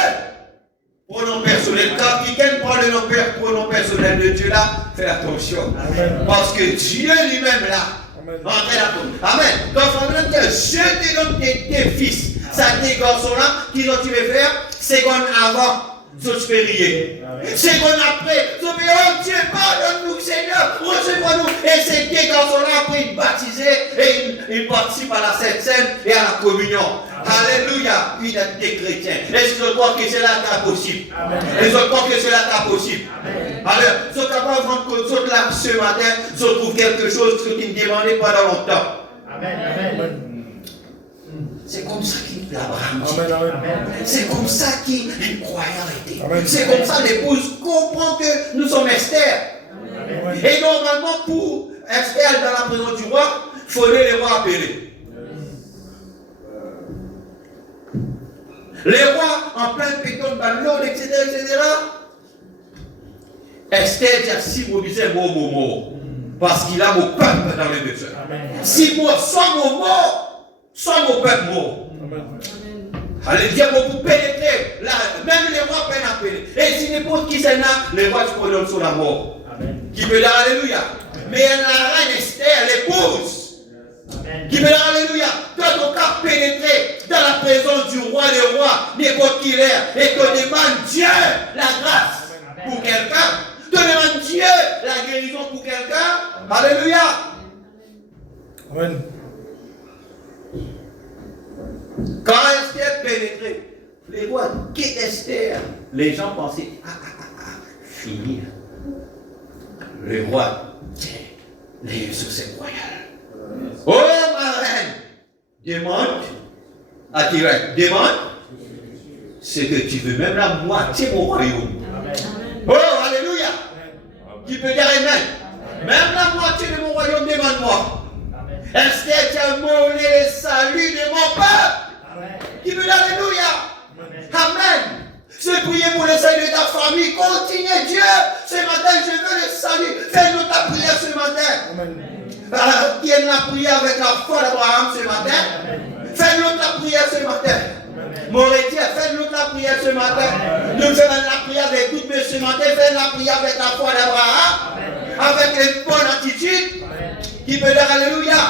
pronom personnel, quand quelqu'un prend le pronom personnel de Dieu là, fais attention. Amen. Parce que Dieu lui-même là, amen. Quand frère, dit, je te donne tes fils, ça tes garçons là, qui dont tu veux faire, seconde avant. Tous fériés. Seconde après, oh Dieu, pardonne-nous, Seigneur, recevons-nous. Et ces deux garçons-là, après, ils baptisés et ils participent à la Sainte Seine et à la communion. Alléluia, identité chrétienne. Est-ce que je crois que c'est là qui est possible? Et je crois que c'est là qui est possible. Alors, je suis capable de rendre compte là ce matin, je trouve quelque chose qui me demandait pendant longtemps. Amen. C'est comme ça qu'Abraham dit. C'est comme ça qu'un croyant était. C'est comme ça l'épouse comprend que nous sommes Esther. Amen. Et normalement, pour Esther dans la présence du roi, il faudrait les rois appeler. Les rois en plein péton dans l'eau, etc. Esther dit à si vous disez mot, parce qu'il a mon peuple dans les besoins. Si moi, sans mon mot, sans mon peuple mort. Allez, dire pour pénétrer, là, même les rois peuvent appeler. Et si n'importe qui c'est là, les rois se prononce sur la mort. Amen. Qui peut dire Alléluia. Amen. Mais la reine Esther, l'épouse, qui peut dire Alléluia. Quand on a pénétré dans la présence du roi, des rois, n'importe qui l'est, et qu'on demande Dieu la grâce pour quelqu'un, qu'on demande Dieu la guérison pour quelqu'un. Alléluia. Amen. Quand Esther pénétrait, les rois, qui est Esther? Les gens pensaient, fini. Le roi, tiens, les succès royaux. Oh ma reine, demande, demande ce que tu veux, même la moitié de mon royaume. Oh, alléluia. Qui peut dire amen? Même la moitié de mon royaume, demande-moi. Esther qui a molé le salut de mon peuple. Qui veut dire alléluia. Amen. Je prie pour le salut de ta famille. Continue Dieu. Ce matin, je veux le salut. Fais-nous ta prière ce matin. Tiens la prière avec la foi d'Abraham ce matin. Fais-nous ta prière ce matin. Mon Dieu, fais-nous ta prière ce matin. Nous faisons la prière avec toutes mes ce matin. Fais la prière avec la foi d'Abraham. Avec une bonne attitude. Qui peut dire alléluia.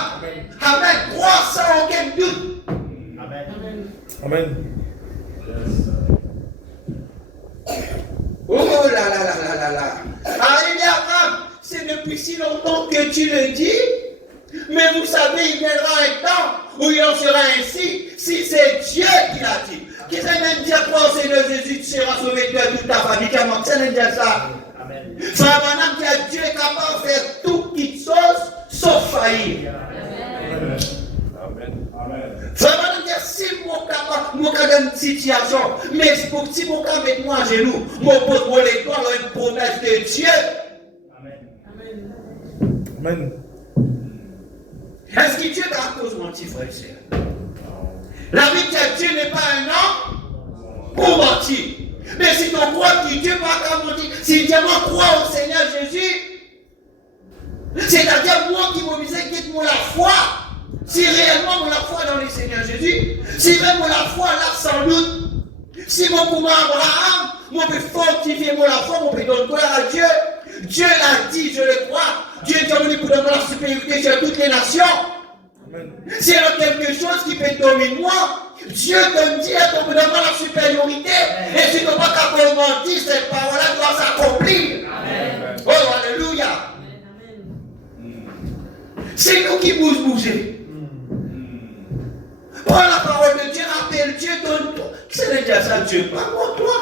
Amen. Crois sans aucun doute. Amen. Oh là là là là là là. Abraham, c'est depuis si longtemps que tu le dis. Mais vous savez, il viendra un temps où il en sera ainsi. Si c'est Dieu qui l'a dit. Qui sait même dire quoi au Seigneur Jésus, tu seras sauvé toi et toute ta famille. Qui a manqué de dire ça? Amen. Frère Madame, qui a Dieu est capable de faire toute petite chose sauf faillir. Amen. Frère Madame, si mon capable, mon cas dans une situation, mais si mon cas met moi à genoux, mon pose mon les doigts dans une promesse de Dieu. Amen. Amen. Est-ce que Dieu t'a cause mon petit frère et soeur? La vie de Dieu n'est pas un homme pour mentir. Mais si tu crois que Dieu va pas mentir, si tu crois au Seigneur Jésus, c'est-à-dire moi qui m'oblige, quitte-moi la foi. Si réellement mon la foi dans le Seigneur Jésus, si même mon la foi là sans doute, si mon pour Abraham, moi peut fortifier mon la foi, moi peut donner gloire à Dieu. Dieu l'a dit, je le crois. Dieu est venu pour donner la supériorité sur toutes les nations. S'il y a quelque chose qui peut dominer moi, Dieu te dit qu'on peut donner la supériorité. Et si tu n'as pas qu'à mentir, cette parole-là doit s'accomplir. Oh, alléluia. C'est nous qui bouger. Prends la parole de Dieu, appelle Dieu, donne-toi. C'est déjà ça, Dieu, pas pour toi.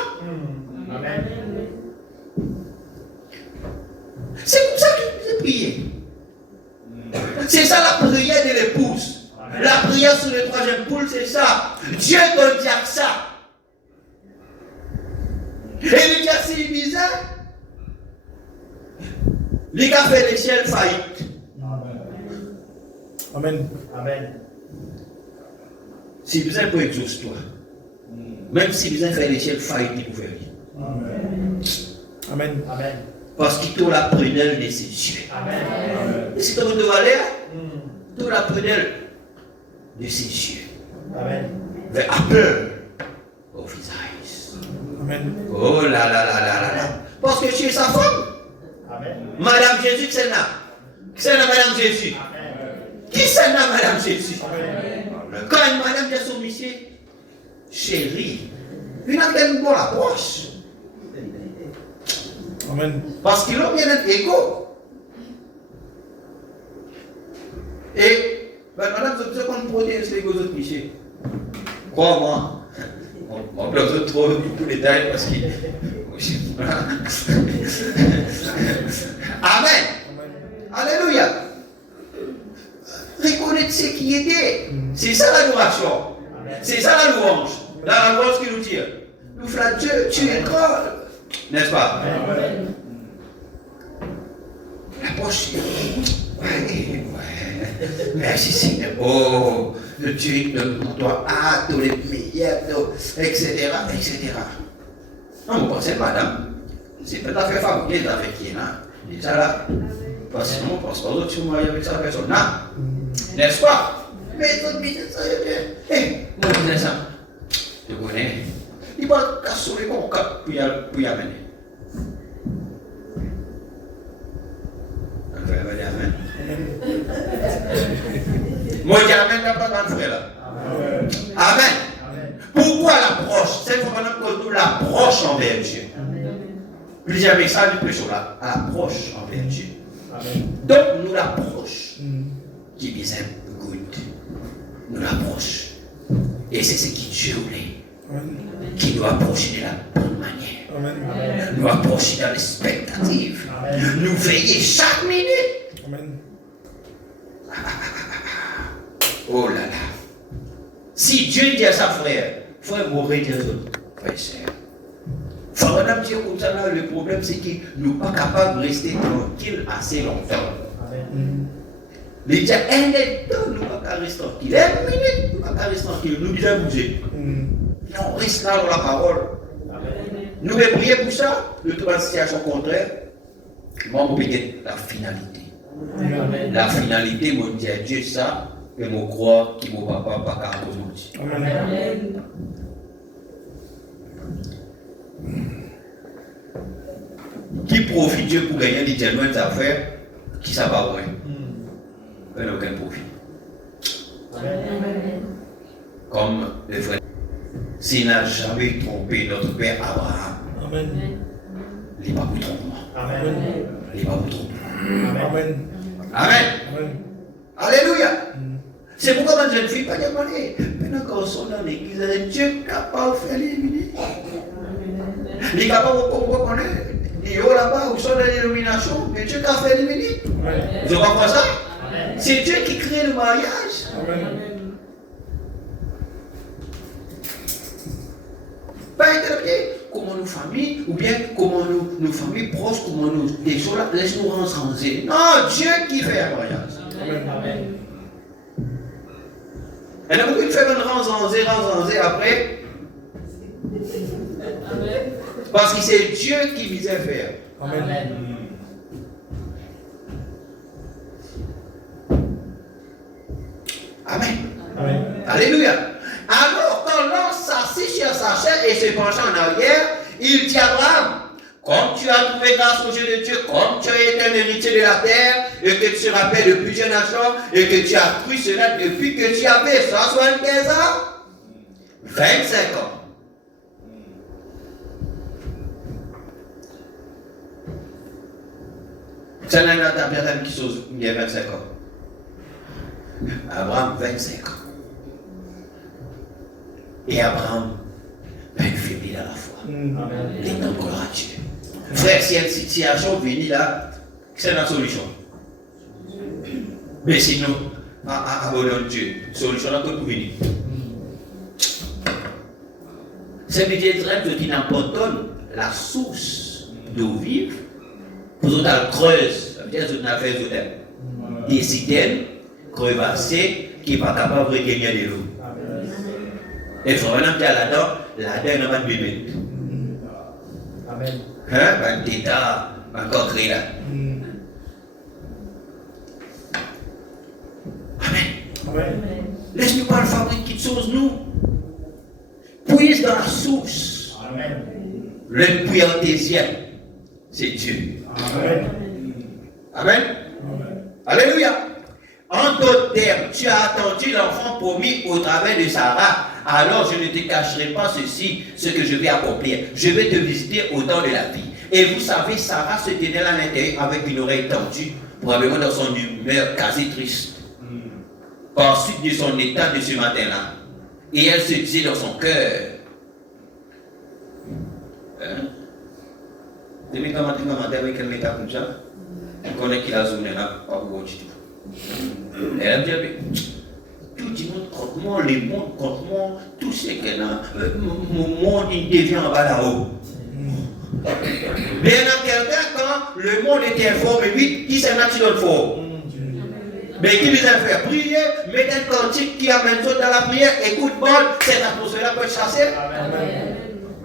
Amen. C'est pour ça que je prier. C'est ça la prière de l'épouse. La prière sur le troisième poule, c'est ça. Dieu te dit ça. Et le dia si bizarre, les gars fait l'échelle faillite. Amen. Amen. Si besoin pour exaucer toi. Même si besoin fait l'échelle faillite, il pouvait rien. Amen. Amen. Amen. Parce qu'il t'a la prunelle de ses yeux. Amen. Et si tu dois aller, tu la prunelle de ses yeux. Amen. Vers Apple au visage. Amen. Oh là là là là là là. Parce que tu es sa femme. Amen. Madame Jésus, c'est là. C'est là, Madame Jésus. Qui c'est là, Madame Jésus? Quand une madame dit à son monsieur, chérie, il a qu'elle nous approche. Amen. Parce qu'il a bien un égo. Et, madame, c'est ce qu'on protège les autres clichés. Crois-moi. On peut trop beaucoup de détails parce qu'il. Amen. Alléluia. Reconnaître ce qui était. C'est ça l'adoration. C'est ça la louange. La louange qui nous tire. Nous faisons Dieu, tu es grand. N'est-ce pas? La poche. Ouais. Merci Seigneur. Oh, Dieu donne pour toi. Ah, tous les meilleurs, etc. Non, vous pensez, madame, c'est pas la fait fabriquer avec qui est là. Déjà là. Parce que sinon, on pense pas aux autres si vous mariez avec sa personne là. N'est-ce pas? Mais d'autres business, ça y est. Hé, mon business, tu connais. Il va casser les cons puis y amener. On va dire Amen. Moi, je dis Amen, il n'y a pas de frère là. Amen. Pourquoi l'approche? C'est vraiment que nous l'approche envers Dieu. Plusieurs messages du prêchons là, à l'approche envers Dieu. Donc, nous l'approche qui vise un good. Nous l'approche. Et c'est ce qui Dieu voulait. Qui nous approche de la bonne manière. Amen. Nous approcher dans l'expectative. Nous veiller chaque minute. Amen. Oh là là. Si Dieu dit à sa frère, frère, vous aurez des autres, frère et sœur. Frère, madame, Dieu, comme ça, là, le problème, c'est que nous ne sommes pas capables de rester tranquilles assez longtemps. Les gens, un temps, nous ne sommes pas rester tranquilles. Une minute, nous ne sommes pas rester tranquilles. Nous devons bouger. On reste là dans la parole. Nous devons prier pour ça. Nous trouvons une situation contraire. Moi, je vais la finalité. La finalité, moi, je dis à Dieu ça, et je crois qu'il ne va pas qu'à aujourd'hui. Amen. Qui profite Dieu pour gagner des diamants affaires, qui ça va voir. Il n'y a aucun profit. Comme le frère, s'il n'a jamais trompé notre père Abraham, Amen. il n'est pas pour trompement. Amen. Il n'est pas pour trompement. Amen. Amen. Amen. Alléluia. C'est pourquoi ma jeune fille pas demandé. Maintenant qu'on sont dans l'église, Dieu est capable de faire l'éliminer. Il est capable de connaître. Il y a là-bas où sont dans l'illumination, mais Dieu est capable de faire éliminer. Vous comprenez ça? C'est Dieu qui crée le mariage. Amen. Pas interpréter comment nos familles, ou bien comment nos familles proches, comment nous, des gens là, laisse-nous rensenger. Non, Dieu qui fait un mariage. Amen. Et donc, il fait un rensenger après. Parce que c'est Dieu qui visait faire. Amen. Amen. Amen. Alléluia. Alors, quand l'homme s'assit sur sa chaise et se penche en arrière, il dit à Abraham, comme tu as trouvé grâce aux yeux de Dieu, comme tu as été un héritier de la terre, et que tu rappelles de plusieurs nations, et que tu as cru cela depuis que tu avais 175 ans, 25 ans. C'est un interprète qui chose, il y a 25 ans. Abraham, 25 ans. Et Abraham, ben, faible à la foi. Il est encore à Dieu. Frère, si une situation vient là, c'est la solution. Mais sinon, abandonne Dieu. Solution là, que pour venir. C'est que Israël qui n'abandonne la source d'eau vive, pour autant elle creuse, ça veut dire qu'on a fait des citernes crevassées qui n'est pas capable de gagner de l'eau. Et il faut vraiment qu'il y a là-dedans, n'a pas de bébé. Amen. Hein, un état, encore créé là. Amen. Laisse-nous pas le fabriquer quelque chose, nous. Puise dans la source. Amen. Le puits artésien, c'est Dieu. Amen. Amen. Alléluia. En d'autres termes, tu as attendu l'enfant promis au travers de Sarah. Alors je ne te cacherai pas ceci, ce que je vais accomplir. Je vais te visiter au temps de la vie. Et vous savez, Sarah se tenait là à l'intérieur avec une oreille tendue, probablement dans son humeur quasi triste. Par suite de son état de ce matin-là. Et elle se disait dans son cœur. Tu me commenter avec un état comme ça. Tu connais qu'il a zoné là, pas pour du tout. Et elle me dit, tout le monde contre moi, les mondes contre moi, tout ce qu'il y a, mon monde il devient en bas là-haut. Mais dans quelqu'un, quand le monde était informé, lui, qui s'est naturel fort. Mais qui les a fait prier, mettre un cantique qui amène tout dans la prière, écoute bon, cette atmosphère peut chasser.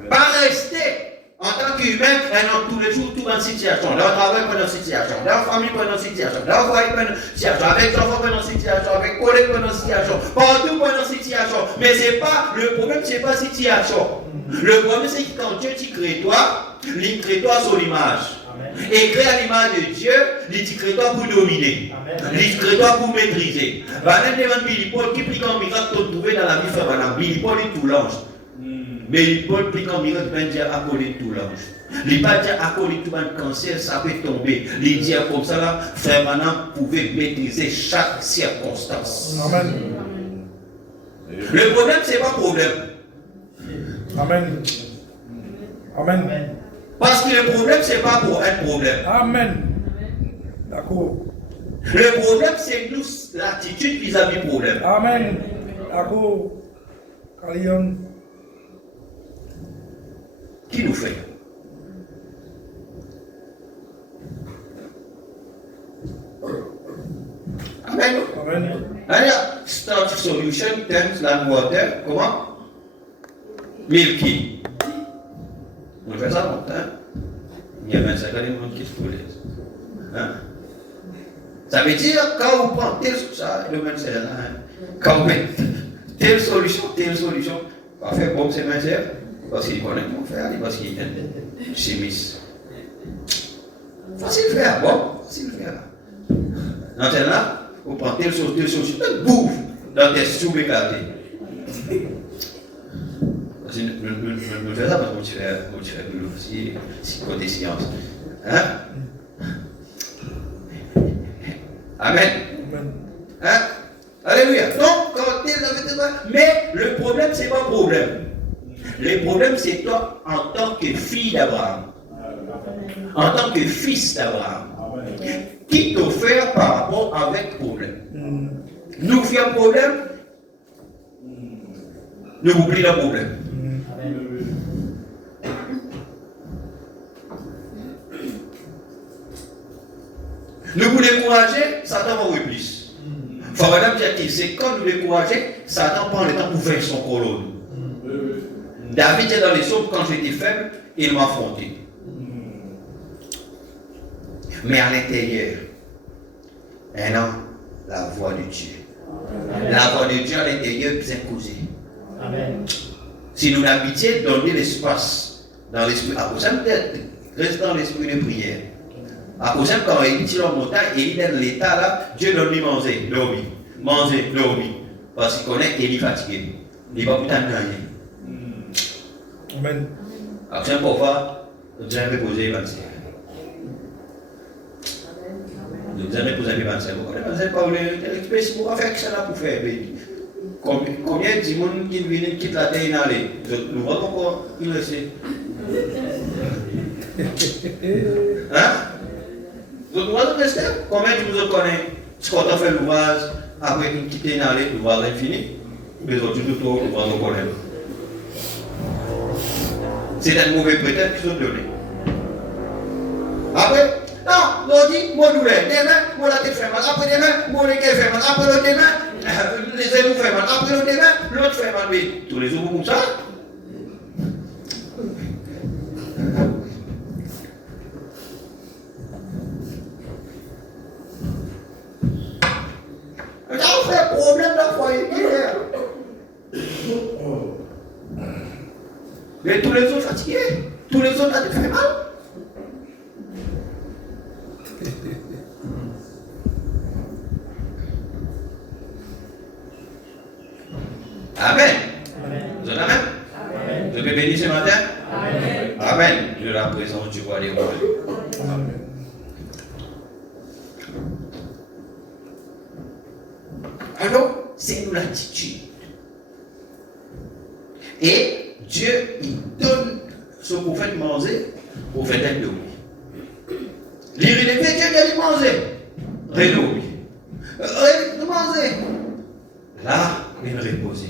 Pas rester. En tant qu'humain, tous les jours, tout dans une situation. Dans le travail, pendant une situation. Dans la famille, pendant une situation. Dans le foyer, pendant une situation. Avec les enfants, pendant une situation. Avec les collègues, pendant une situation. Partout, pendant une situation. Mais c'est pas, le problème, c'est pas situation. Le problème, c'est que quand Dieu t'y crée toi, il crée toi sur l'image. Et crée à l'image de Dieu, il crée toi pour dominer. Il crée toi pour maîtriser. Madame devant Billy Paul, qui prie comme miracle, tu trouvé dans la vie, frère Madame. Billy Paul est tout l'ange. Mais il peut pliquer en miracle, il dire accoler tout l'ange. Il ne pas dire accoler tout le cancer, ça peut tomber. Il dit comme ça, là, frère Manan pouvait maîtriser chaque circonstance. Amen. Le problème, ce n'est pas problème. Amen. Amen. Parce que le problème, ce n'est pas pour un problème. Amen. D'accord. Le problème, c'est nous, l'attitude vis-à-vis du problème. Amen. D'accord. Kalion. Qui nous fait? Amen. Amen. Alors, start solution turns land water. Comment? Milky. On fait ça longtemps. Il y a 25 ans, les gens qui se connaissent. Hein? Ça veut dire, quand vous prenez ça, le même c'est là. Quand vous mettez telle solution, va faire bon, c'est ma chère. Parce qu'il connaît mon frère, parce qu'il est chimiste. Facile faire, bon, facile faire. Maintenant, là, vous prenez telle chose, bouffe, dans tes sous éclatés. Nous faisons ça parce que tu fais de l'eau aussi, c'est côté science. Hein? Amen. Hein? Alléluia. Donc, quand tu es mais le problème, c'est pas un problème. Le problème, c'est toi en tant que fille d'Abraham, en tant que fils d'Abraham, qui t'offre par rapport avec le problème. Nous faisons un problème, nous oublions le problème. Nous vous décourager, Satan va vous plus. Faut madame dire c'est quand nous décourager, Satan prend le temps pour faire son colonne. David est dans les sombres, quand j'étais faible, il m'a affronté. Mais à l'intérieur, non, la voix de Dieu. La voix de Dieu à l'intérieur bien causée. Amen. Si nous l'habituons, donner l'espace dans l'esprit, à cause de reste dans l'esprit de prière. À cause de quand il tire en montagne et il est dans l'état là, Dieu donne lui manger, dormir. Manger, dormir. Parce qu'il connaît qu'il est fatigué. Il va vous t'en gagner. Amen. Après, parfois, nous avons reposé les 25. Nous avons reposé les 25. Vous connaissez pas l'expérience pour faire que ça là pour faire. Combien de gens qui viennent quitter la terre et n'aller? Nous voyons encore il reste. Hein? Vous voyez rester? Combien de vous connaissez? Si on a fait l'ouvrage, après nous quitter et n'aller, l'ouvrage est fini. Mais autres, nous voyons connaître. C'est un mauvais prétexte qu'ils ont donné. Après, non, on dit, mon douleur, demain, mon la tête fait mal, après demain, mon équerre fait mal, après l'autre demain, les émous fait mal, après l'autre demain, l'autre fait mal. Mais tous les jours, comme ça. Ça fait problème dans le foyer. Mais tous les autres fatigués, tous les autres, ça te fait mal. Amen. Vous êtes amen? Amen. Je peux bénir ce matin? Amen. Amen. De la présence du roi des rois. Alors, c'est nous l'attitude. Et Dieu, il donne ce prophète manger au prophète de lui. Il est fait qu'il manger. Rénover. Manger. Là, il repose.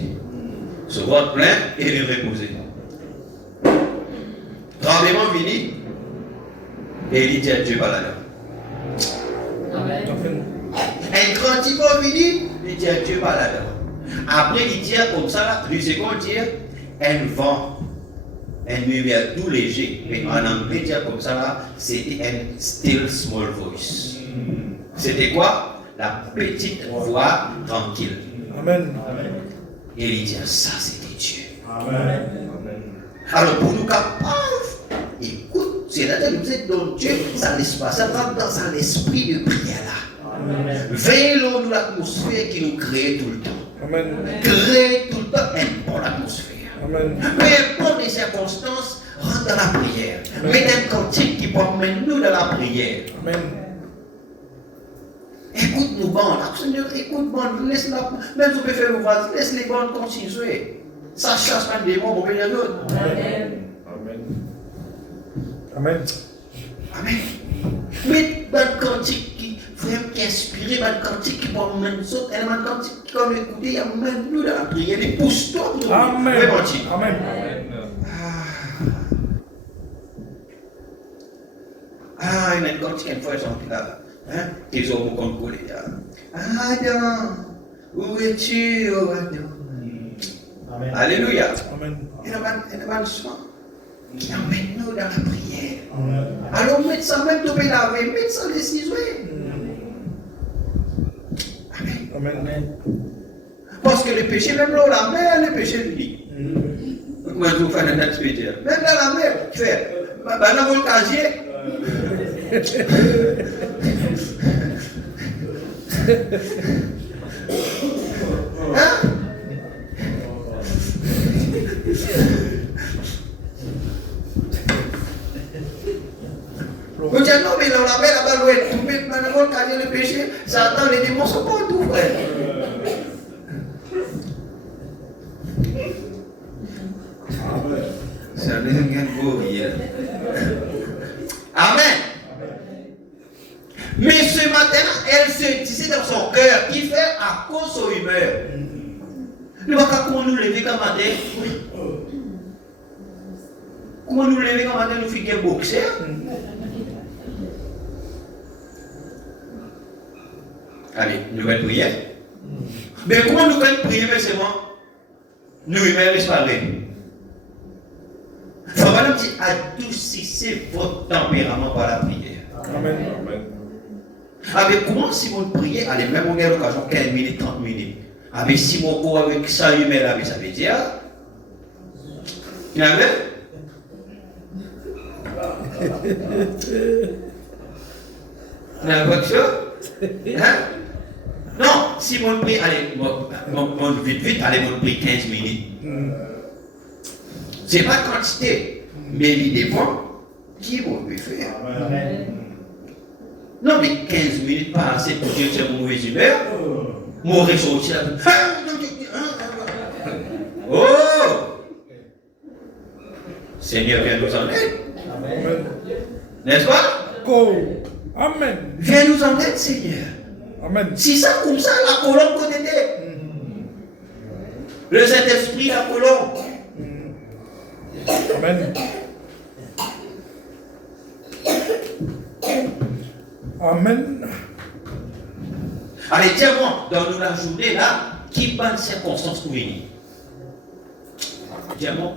Se voit plein et il repose. Tremblement fini. Et il dit à Dieu par là. Amen. Un grand type fini, il dit à Dieu par là. Après, il dit comme ça, lui c'est quoi dire? Un vent, un lumière tout léger. Mais en anglais, dire comme ça là, c'était un still small voice. C'était quoi? La petite voix tranquille. Amen. Et il dit ça, c'était Dieu. Amen. Alors pour nous capables, écoute, c'est-à-dire nous êtes dans Dieu, ça laisse pas, ça rentre dans l'esprit de prière là. Veillons nous l'atmosphère qui nous crée tout le temps. Amen. Créer tout le temps une bonne atmosphère. Amen. Peu importe les circonstances, rentre dans la prière. Mettez un cantique qui promène nous dans la prière. Amen. Écoute-nous, bande. Seigneur, écoute, bande. Laisse-la. Même si on peut faire l'ouvrage, laisse les bandes continuer. Ça chasse pas de démons pour venir à l'autre. Amen. Amen. Amen. Mais un cantique qui vraiment qui inspiré, un cantique qui promène nous autres, un cantique qui comme écouter, il y a même nous dans la prière. Les pousse-toi pour nous. Amen. Amen. Ah, il y a un cantique une fois, ils sont là. Hein? Ils ont beaucoup de coller. Adam, où es-tu, oh Adam? Amen. Alléluia. Amen. Il y a un soin qui emmène nous dans la prière. Amen. Alors, mettez ça même tomber laver, mettez ça les ciseaux. Amen. Amen. Parce que le péché, même là, la mer, le péché lui dit. Moi, je vous fais un autre spirituel. Même dans la mer, tu fais. Dans votre casier. Hein? Vous dites non, mais dans la mer, là-bas, l'eau est tombée, dans votre casier, le péché, ça attend, les démons sont pas tout, frère. C'est un deuxième beau hier. Amen. Mais ce matin, elle se disait dans son cœur, qui fait à cause de son humeur. Nous ne pouvons pas nous lever comme matin. Comment nous lever comme matin, nous faisons un boxer. Allez, nouvelle prière. Mais comment nous pouvons prier, mais c'est moi? Nous humains disparaître. Il faut vraiment dire adoucissez votre tempérament par la prière. Amen. Avec comment si vous priez, allez, même on a l'occasion 15 minutes, 30 minutes. Avec si mon corps avec 100 humains, là, ça veut dire. Amen. Vous avez quelque chose? Hein? Non, si mon prix, allez, vite, allez, mon prix 15 minutes. Ce n'est pas quantité, mais il dépend qui vous peut faire. Amen. Non, mais 15 minutes pas assez pour dire que c'est mon mauvaise humeur. Mon ressorti là. Oh! Seigneur, viens nous en aide. Amen. N'est-ce pas? Go. Amen. Viens nous en aide, Seigneur. Amen. Si ça comme ça, la colombe côté le Saint-Esprit, la colombe. Amen. Amen. Allez, dis-moi, dans la journée là, qui bonne circonstance pour venir? Dis-moi.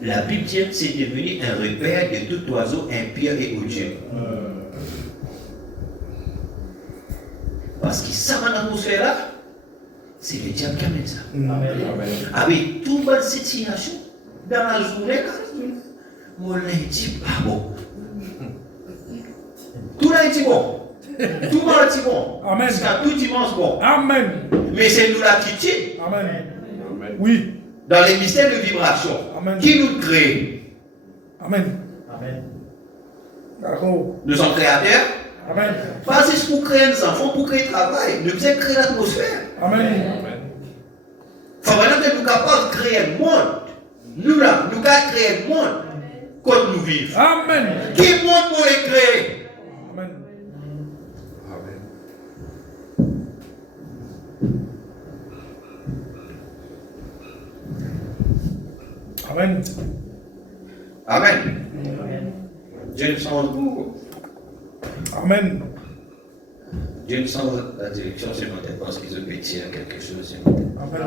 La Bible dit que c'est devenu un repère de tout oiseau impur et odieux. Parce que ça, dans l'atmosphère là, c'est le diable qui amène ça. Avec toute bonne situation, dans la journée là, mon lundi pas bon. Tout lundi bon. Tout mardi bon. Amen. Jusqu'à tout dimanche bon. Amen. Mais c'est nous là qui tient. Amen. Oui. Dans les mystères de vibration. Amen. Qui nous crée? Amen. D'accord. Nous sommes créateurs. Amen. Pas juste pour créer nos enfants, pour créer le travail. Nous devons créer l'atmosphère. Amen. Il faut vraiment que nous capables de créer le monde. Nous là, nous devons créer le monde quand nous vivons. Amen. Qui monde pour les créer? Amen. Amen. Amen. Dieu nous sent beaucoup. Amen. Dieu nous sent la direction sur mon tête parce qu'ils ont pété à quelque chose sur mon tête.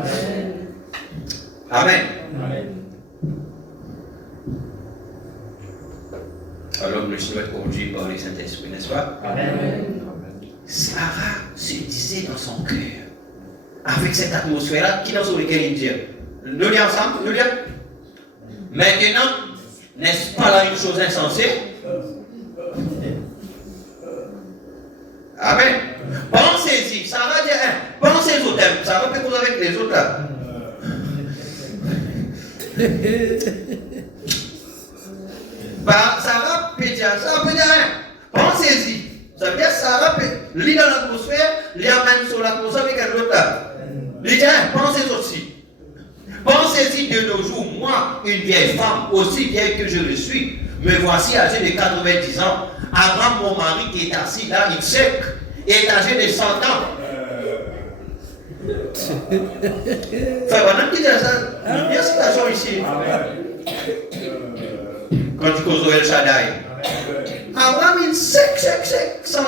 Amen. Amen. Alors nous sommes conduits par le Saint-Esprit, n'est-ce pas? Amen. Sarah se disait dans son cœur, avec cette atmosphère-là, qui dans son lequel il dit, nous lisons ensemble, nous lisons. Maintenant, n'est-ce pas là une chose insensée? Amen. Pensez-y, Sarah dit, pensez aux thèmes, Sarah peut causer avec les autres là. Sarah peut dire ça, peut dire rien. Pensez-y. Ça veut dire Sarah peut lire dans l'atmosphère, lire même sur l'atmosphère avec un autre là. Il dit, pensez aussi. Pensez-y de nos jours, moi, une vieille femme, aussi vieille que je le suis, me voici âgé de 90 ans. Avant mon mari qui est assis là, il sec, est âgé de 100 ans. Enfin, voilà qui dit ça. Il y a une situation ici. Quand tu causes El Shaddai. Abraham, il sec, 100 ans.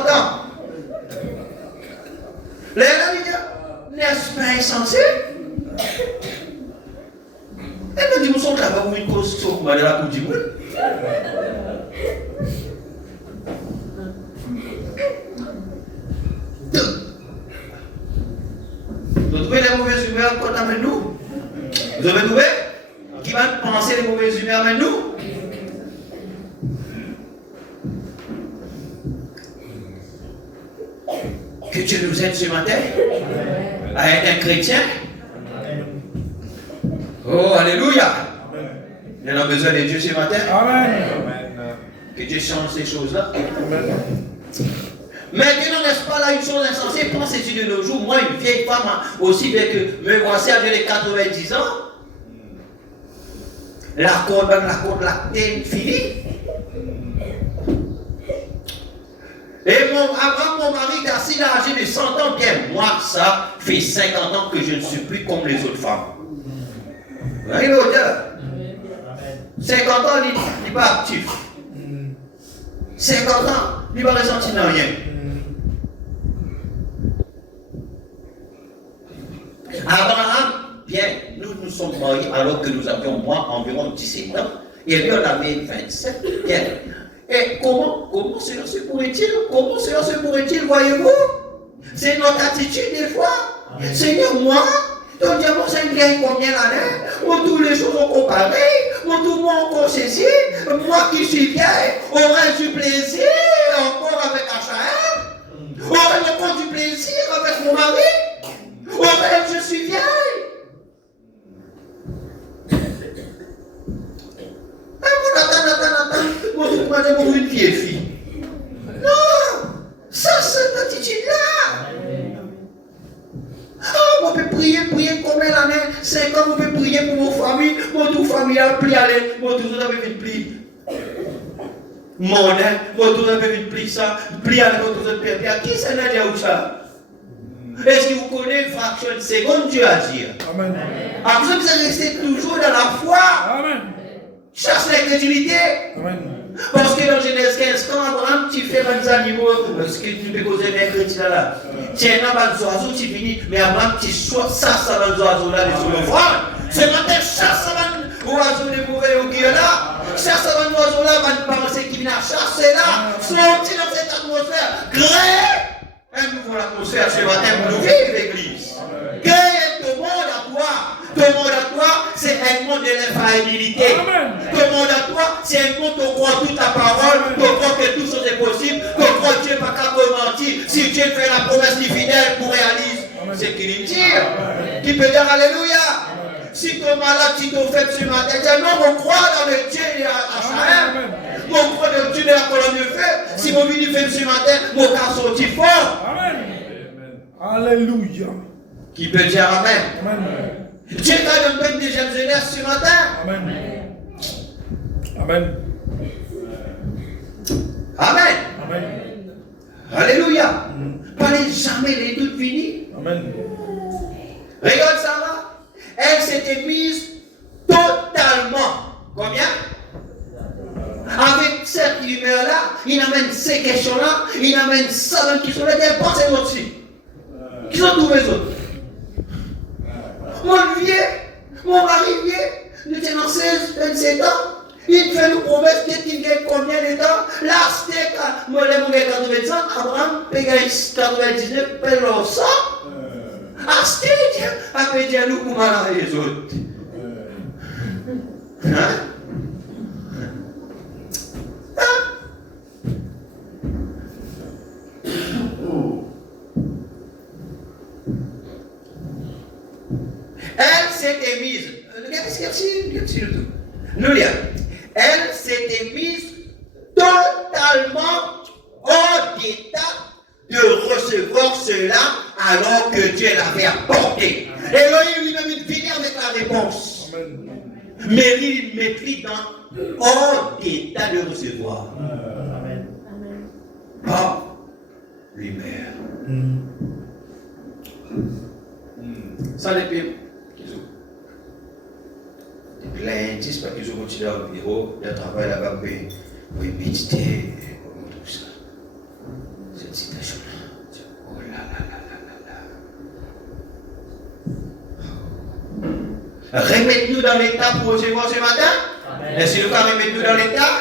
Là, il dit, n'est-ce pas insensé? Elle me dit, nous sommes là-bas pour une cause sur la Coupe du Monde. Vous trouvez les mauvaises humeurs quand avec nous? Vous avez trouvé? Qui va penser les mauvaises humeurs avec nous? Que Dieu nous aide ce matin à être un chrétien. Oh, alléluia. On a besoin de Dieu ce matin. Amen. Que Dieu change ces choses-là. Maintenant, n'est-ce pas là une chose insensée? Pensez-y de nos jours, moi, une vieille femme, aussi bien que me voici âgée de 90 ans. La côte, finie. Et avant mon mari est assis là, âgé de 100 ans, bien, moi, ça fait 50 ans que je ne suis plus comme les autres femmes. Vous voyez l'auteur? 50 ans, il n'est pas actif. 50 ans, il ne va ressentir rien. Abraham, bien, nous sommes mariés alors que nous avions, moi, environ 17 ans, et lui, on avait 27. Bien. Et comment cela se pourrait-il? Comment cela se pourrait-il, voyez-vous? C'est notre attitude des fois. Seigneur, moi, ton diamant, c'est une vieille combien d'années? Moi, toutes les choses sont comparées. Moi, tout le monde encore ceci. Moi qui suis vieille, aurais du plaisir encore avec Achaël? Aurais encore du plaisir avec mon mari? Aurais je suis vieille? Moi, je suis une vieille fille. Non! Ça, c'est cette attitude-là! On peut prier combien d'années? 5 ans, on peut prier pour vos familles. Mon toute famille a plié, allez. Mon tout ça peut vite plier. Mon tout ça peut vite plier ça. Plier, allez, mon tout ça peut plier. Qui c'est là où ça? Est-ce que vous connaissez une fraction de seconde, Dieu a dit? Amen. À vous êtes restés toujours dans la foi. Amen. Chasse l'incrédulité. Amen. Parce que dans Genèse 15, quand Abraham tu fais des animaux, ce que tu peux causer mercredi là. Tiens, un oiseau, tu finis, mais avant, tu sois ça, les oiseaux là, les oiseaux. Ce matin, chasse un oiseau de mauvais augure là. Chasse un oiseau là, va nous penser qu'il vient chasser là. Sorti dans cette atmosphère. Créer un nouveau atmosphère ce matin pour nous vivre, l'église. Créer ton monde à toi. Ton monde à toi, c'est un monde de l'infaillibilité. Ton monde à toi, c'est un monde où tu crois toute ta parole, tu crois que tout chose est possible, tu crois que Dieu n'est pas capable de mentir. Si Dieu fait la promesse du fidèle pour réaliser ce qu'il dit, tu peux dire Alléluia. Si tu es malade, si tu es faible ce matin, dis non, on croit dans le Dieu de Achaïm. On croit dans le Dieu de la colonne de feu. Si mon vie faible ce matin, mon cas sorti fort. Amen. Alléluia. Qui peut dire Amen? Amen. Dieu t'a donné des jeunes jeunesse ce matin. Amen. Amen. Amen. Amen. Alléluia. Parlez jamais les doutes finis. Amen. Regarde Sarah. Elle s'était mise totalement. Combien? Avec cette humeur-là, il amène ces questions-là, il amène ça dans qui sont là, elle pense à aussi. Qui sont tous les autres? Mon vieux, mon mari vieux, il était dans 16, 27 ans. Il fait une promesse qu'il gagne combien de temps? Là, c'était quand moi, je gagne 80 ans, Abraham, il gagne 99, paye leur sang. Ah, c'était, après, dire nous pour marier les autres. Hein? Elle s'était mise, elle s'était mise totalement hors d'état de recevoir cela alors que Dieu l'avait apporté. Et lui-même il finit avec la réponse. Mais il m'écrit dans hors d'état de recevoir. Pas lui-même. Ça n'est plus. Des plaintes, c'est pas qu'ils ont continué au bureau, de travail là-bas, mais oui, méditer, tout ça. Cette citation-là. Oh là là là là là. Remettez-nous dans l'état pour recevoir ce matin. Et si nous remettez-nous dans l'état,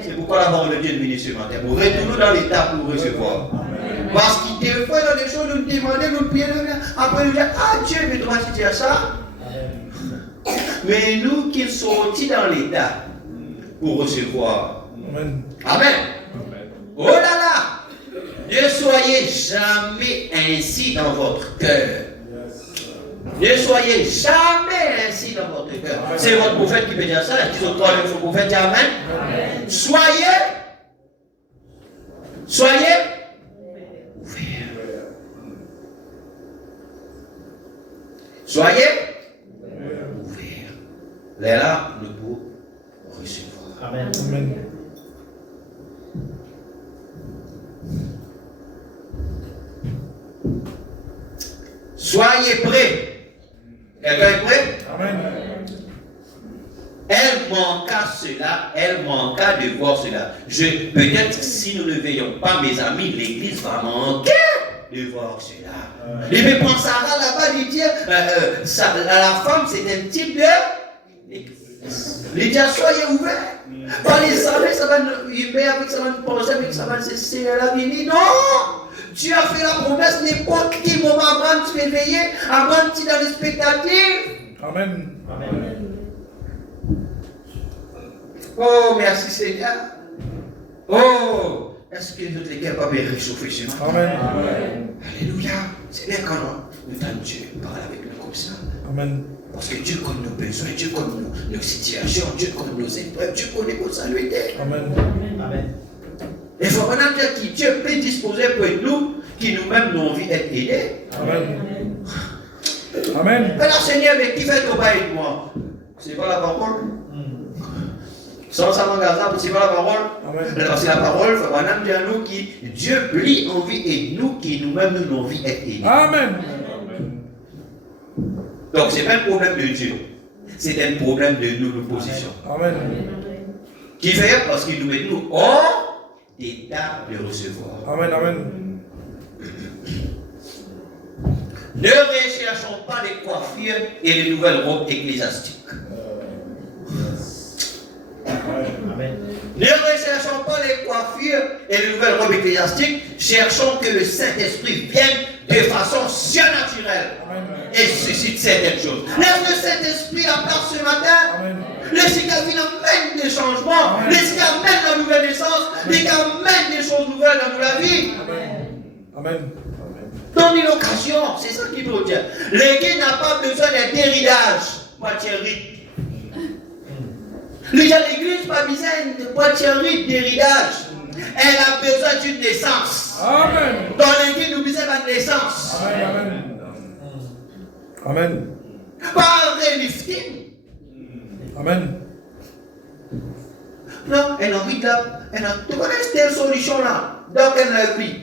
c'est pourquoi la parole de Dieu est venue ce matin. Pour remettez-nous dans l'état pour recevoir. Parce qu'il des fois, dans des choses, nous nous demandons, nous prions, après nous disons, ah Dieu, mais toi, tu dis ça. Mais nous qui sommes sortis dans l'état pour recevoir. Amen. Amen. Oh là là! Ne soyez jamais ainsi dans votre cœur. Ne soyez jamais ainsi dans votre cœur. C'est votre prophète qui peut dire ça. Qui sont trois de vos prophètes, amen. Soyez ouverts. Soyez ouverts. Là, nous pouvons recevoir. Amen. Amen. Soyez prêts. Quelqu'un est prêt? Amen. Elle manqua cela, elle manqua de voir cela. Peut-être si nous ne veillons pas, mes amis, l'église va manquer de voir cela. Et mais pour Sarah là-bas, il dit, la femme c'est un type de... Il dit, soyez ouverts. Pas les savez, ça va nous avec ça va nous penser, avec ça va cesser la vie. Non! Dieu a fait la promesse, n'importe qui moment avant de se réveiller, avant de se dans l'expectative. Amen. Amen. Oh, merci Seigneur. Oh, est-ce que notre cœur va bien réchauffer ce matin? Amen. Alléluia. C'est bien quand nous entendons Dieu parler avec nous comme ça. Amen. Parce que Dieu connaît nos besoins, Dieu connaît nos situations, Dieu connaît nos épreuves, Dieu connaît nos salutés. Amen. Amen. Et il faut maintenant dire que Dieu peut disposer pour nous, qui nous-mêmes nous envie d'être aidés. Amen. Amen. Alors Seigneur, mais qui fait ton bail de moi? C'est pas la parole. Sans ça, c'est pas la parole. Amen. Parce que la parole, il faut maintenant dire nous qui Dieu plie envie et nous qui nous-mêmes nous avons envie d'être aidés. Amen. Donc ce n'est pas un problème de Dieu. C'est un problème de nous, de position. Amen. Qui fait parce qu'il nous met nous hors d'état de recevoir. Amen, amen. Ne recherchons pas les coiffures et les nouvelles robes ecclésiastiques. Ne recherchons pas les coiffures et les nouvelles robes ecclésiastiques, cherchons que le Saint-Esprit vienne de façon surnaturelle et suscite certaines choses. Laisse le Saint-Esprit la place ce matin. Laisse qu'il amène des changements. Laisse qu'il amène la nouvelle naissance. Laisse qu'il amène des choses nouvelles dans la vie. Amen. Donne une occasion, c'est ça qu'il veut dire. L'église n'a pas besoin d'un déridage, poitieri. L'église n'a pas besoin de poitieri, déridage. Elle a besoin d'une naissance. Amen. Dans l'église, nous besoin d'une naissance. Amen. Amen. Pas un lifting. Amen. Non, elle a envie de la. Tu connais cette solution là? Donc elle l'a pris.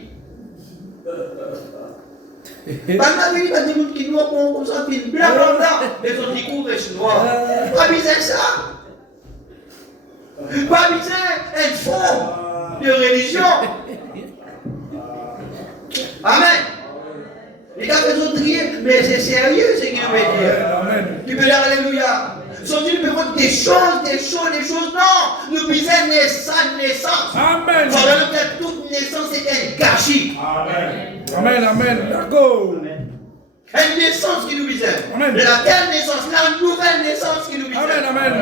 Pendant que les gens qui nous ont comme ça, qui blanc, les autres qui courent et chinois. Pas besoin ça. Pas besoin d'être faux de religion. Amen. Les gars, ils ont trié, mais c'est sérieux ce qu'il veut dire. Amen. Tu peux dire Alléluia. Son Dieu peut voir des choses. Non, nous besoin de naissance. Amen. Pendant que toute naissance est un gâchis. Amen. D'accord. Une naissance qui nous besoin. Amen. Laquelle naissance? La nouvelle naissance qui nous besoin. Amen.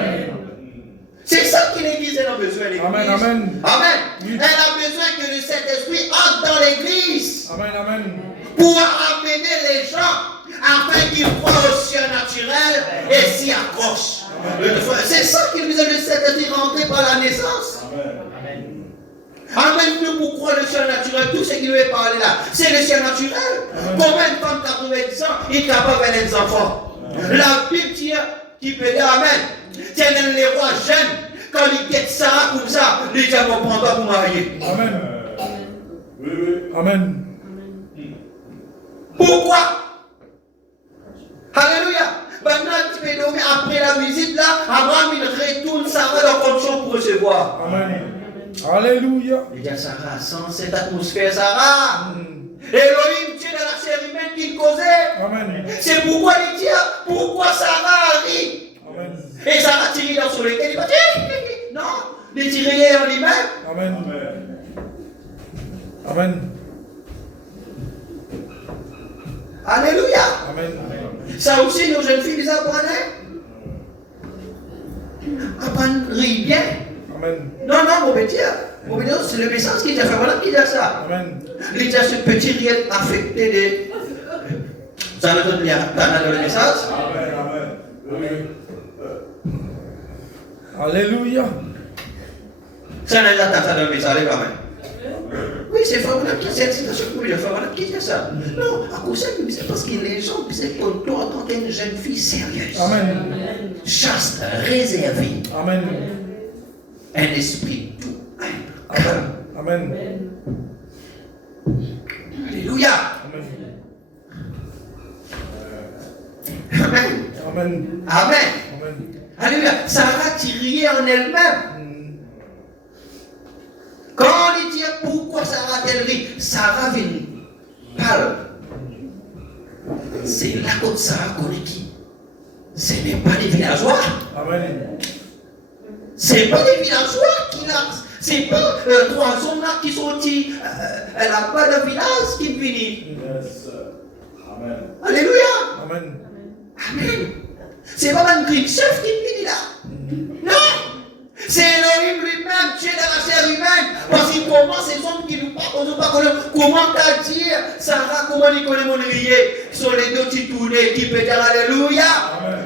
C'est ça que l'église a besoin. Amen. Elle a besoin que le Saint-Esprit entre dans l'église. Amen. Pour amener les gens afin qu'ils croient au surnaturel et s'y accrochent. C'est ça qu'il nous a le Saint-Esprit rentré par la naissance. Amène-nous pour croire le surnaturel. Tout ce qu'il nous est parlé là, c'est le surnaturel. Combien de femmes 90 ans est capable d'avoir des enfants? La Bible dit qui peut dire Amen. Tiens, les rois jeunes, quand ils guettent ça comme ça, les gens vont prendre pour marier. Amen. Pourquoi? Alléluia. Maintenant, tu peux nommer après la visite là, Abraham il retourne Sarah dans condition pour recevoir. Amen. Alléluia. Il dit à Sarah, sans cette atmosphère, Sarah, Elohim, Dieu de la chair humaine qu'il causait. Amen. C'est pourquoi il dit, pourquoi Sarah rit. Amen. Et Sarah tire dans son lequel il va dire, non, il tirait en lui-même. Amen. Amen. Alléluia. Amen. Ça aussi, nos jeunes filles, les apprennent. Apprennent, rient bien. Amen. Non, mon petit, c'est le message qui dit, enfin voilà qui dit ça. Amen. Il dit à ce petit réel affecté de. Ça nous donne bien, dans le message. Alléluia. Ça nous a dans le message quand même. Oui, c'est favorable qui c'est cette situation pour lui, favorable qui dit ça. Non, à cause de ça, c'est parce que les gens disent qu'on doit entendre une jeune fille sérieuse. Amen. Chaste, réservée. Amen. Un esprit tout humble. Amen. Alléluia. Amen. Amen. Amen. Alléluia. Sarah tiriait en elle-même. Quand on dit pourquoi Sarah a-t-elle ri, Sarah vient parle. C'est là que Sarah connaît qui. Ce n'est pas des villageois. Amen. C'est pas des villageois qui l'a. C'est pas trois hommes là qui sont dit. Elle n'a pas de village qui finit. Amen. Alléluia. Amen. Amen. C'est pas un grille chef qui finit là. Non. C'est Elohim lui-même, Dieu de la chair humaine. Parce qu'il commence ces hommes qui nous parlent, comment t'as dit, Sarah, comment il connaît mon rier sur les deux petits tournés qui peut dire Alléluia.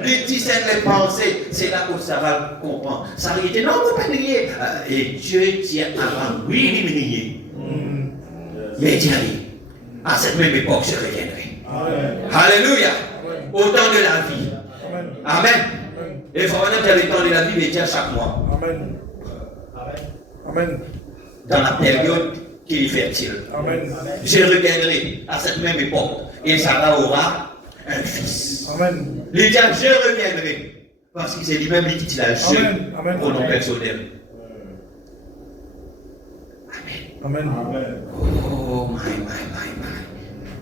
Les discerne les pensées. C'est là que Sarah comprend. Sarah était non, on peut pas rier. Et Dieu dit avant, oui, il rier. Mais il dit, à cette même époque, je reviendrai. Alléluia. Au temps de la vie. Amen. Et il faut maintenant qu'il y a le temps de la vie, il dit à chaque mois. Amen. Amen. Dans la période qui est fertile. Amen. Je reviendrai à cette même époque. Et Sarah aura un fils. Amen. Il dit, je reviendrai. Parce que c'est lui-même qui dit la je. Amen. Pronom personnel. Amen. Amen. Amen. Oh, my.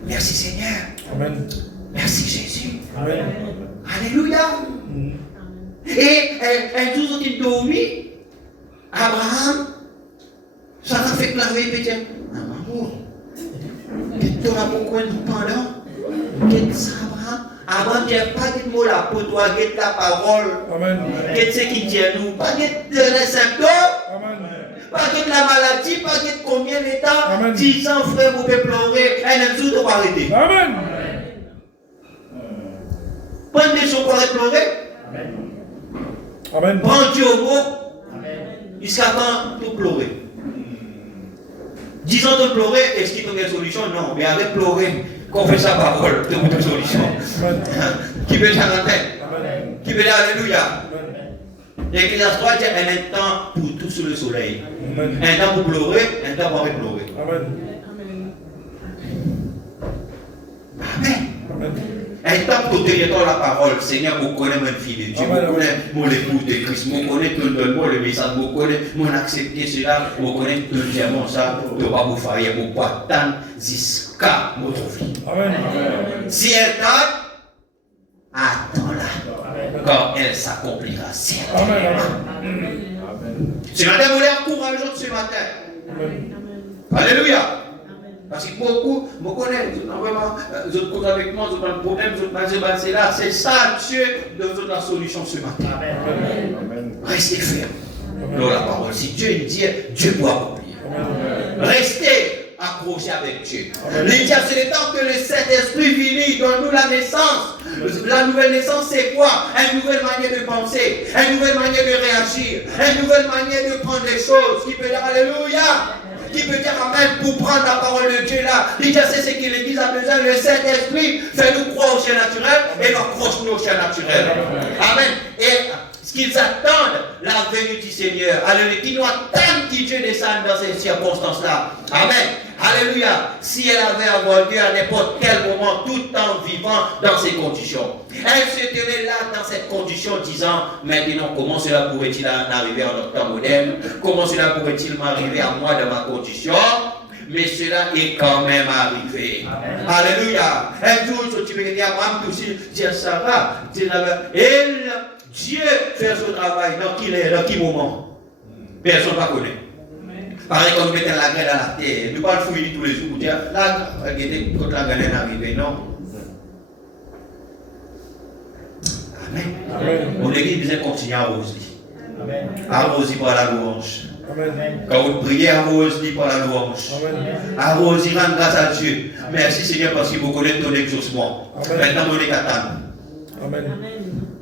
Merci Seigneur. Amen. Merci Jésus. Amen. Alléluia. Et un jour qui dormi, Abraham, ça a fait claver peut-être. Amour. Tu as beaucoup de pendant. Qu'est-ce que Abraham? Abraham dit pas de mots là pour toi, get la parole. Amen. Qu'est-ce qui tient nous? Pas de les symptômes. Amen. Pas de la maladie, pas de combien de temps. Amen. 10 ans, frère, vous pouvez pleurer. Un jour, tu vas arrêter. Amen. Prends des jours pour pleurer. Amen. Prends Dieu au mot. Jusqu'à quand tu pleurer? 10 ans de pleurer, est-ce qu'il y a une solution? Non, mais avec pleurer, qu'on fait sa parole, tu as une solution. Qui veut dire Amen? Qui veut dire Alléluia? L'Ecclésiaste 3 dit un temps pour tout sous le soleil. Un temps pour pleurer, un temps pour pleurer. Amen. Un temps pour tenir la parole. Seigneur, vous connaissez mon fils de Dieu, vous connaissez mon époux de Christ, vous connaissez tout le message, vous connaissez mon accepter cela, vous connaissez tout le ça, vous ne pas vous faire, vous ne pas attendre jusqu'à votre vie. Si elle tarde, attends-la, quand elle s'accomplira certainement. Ce matin, vous êtes courageux ce matin. Alléluia. Parce que beaucoup me connaissent, vous êtes cause avec moi, vous avez un problème, vous êtes c'est là. C'est ça, Dieu, de la solution ce matin. Restez ferme. Dans la parole. Si Dieu dit, Dieu doit accomplir. Restez accrochés avec Dieu. Les diables, c'est le temps que le Saint-Esprit vit, donne-nous la naissance. La nouvelle naissance, c'est quoi? Une nouvelle manière de penser, une nouvelle manière de réagir, une nouvelle manière de prendre les choses. Qui peut dire Alléluia? Qui peut dire Amen pour prendre la parole de Dieu là? Déjà, c'est ce que l'Église a besoin. Le Saint-Esprit fait nous croire au ciel naturel et nous accroche-nous au ciel naturel. Amen. Et ce qu'ils attendent, la venue du Seigneur. Alléluia. Qui nous attendent que Dieu descende dans ces circonstances-là. Amen. Alléluia. Si elle avait avoir Dieu à n'importe quel moment, tout en vivant dans ces conditions. Elle se tenait là dans cette condition disant, maintenant, comment cela pourrait-il arriver en notre temps moderne? Comment cela pourrait-il m'arriver à moi dans ma condition? Mais cela est quand même arrivé. Amen. Alléluia. Un jour, tu veux dire, Abraham, dire ça va. Dieu fait son travail dans quel moment? Personne ne va connaître. Pareil comme mettre la graine à la terre. Nous ne pouvons pas fouiller tous les jours pour dire, là, regardez, quand la graine est arrivée, non. Amen. Mon église besoin de continuer à arroser. Arroser par la louange. Quand vous priez, arrosez par la louange. Arrosez, rendre grâce à Dieu. Merci Seigneur parce que vous connaissez ton exaucement. Maintenant, vous êtes à Amen.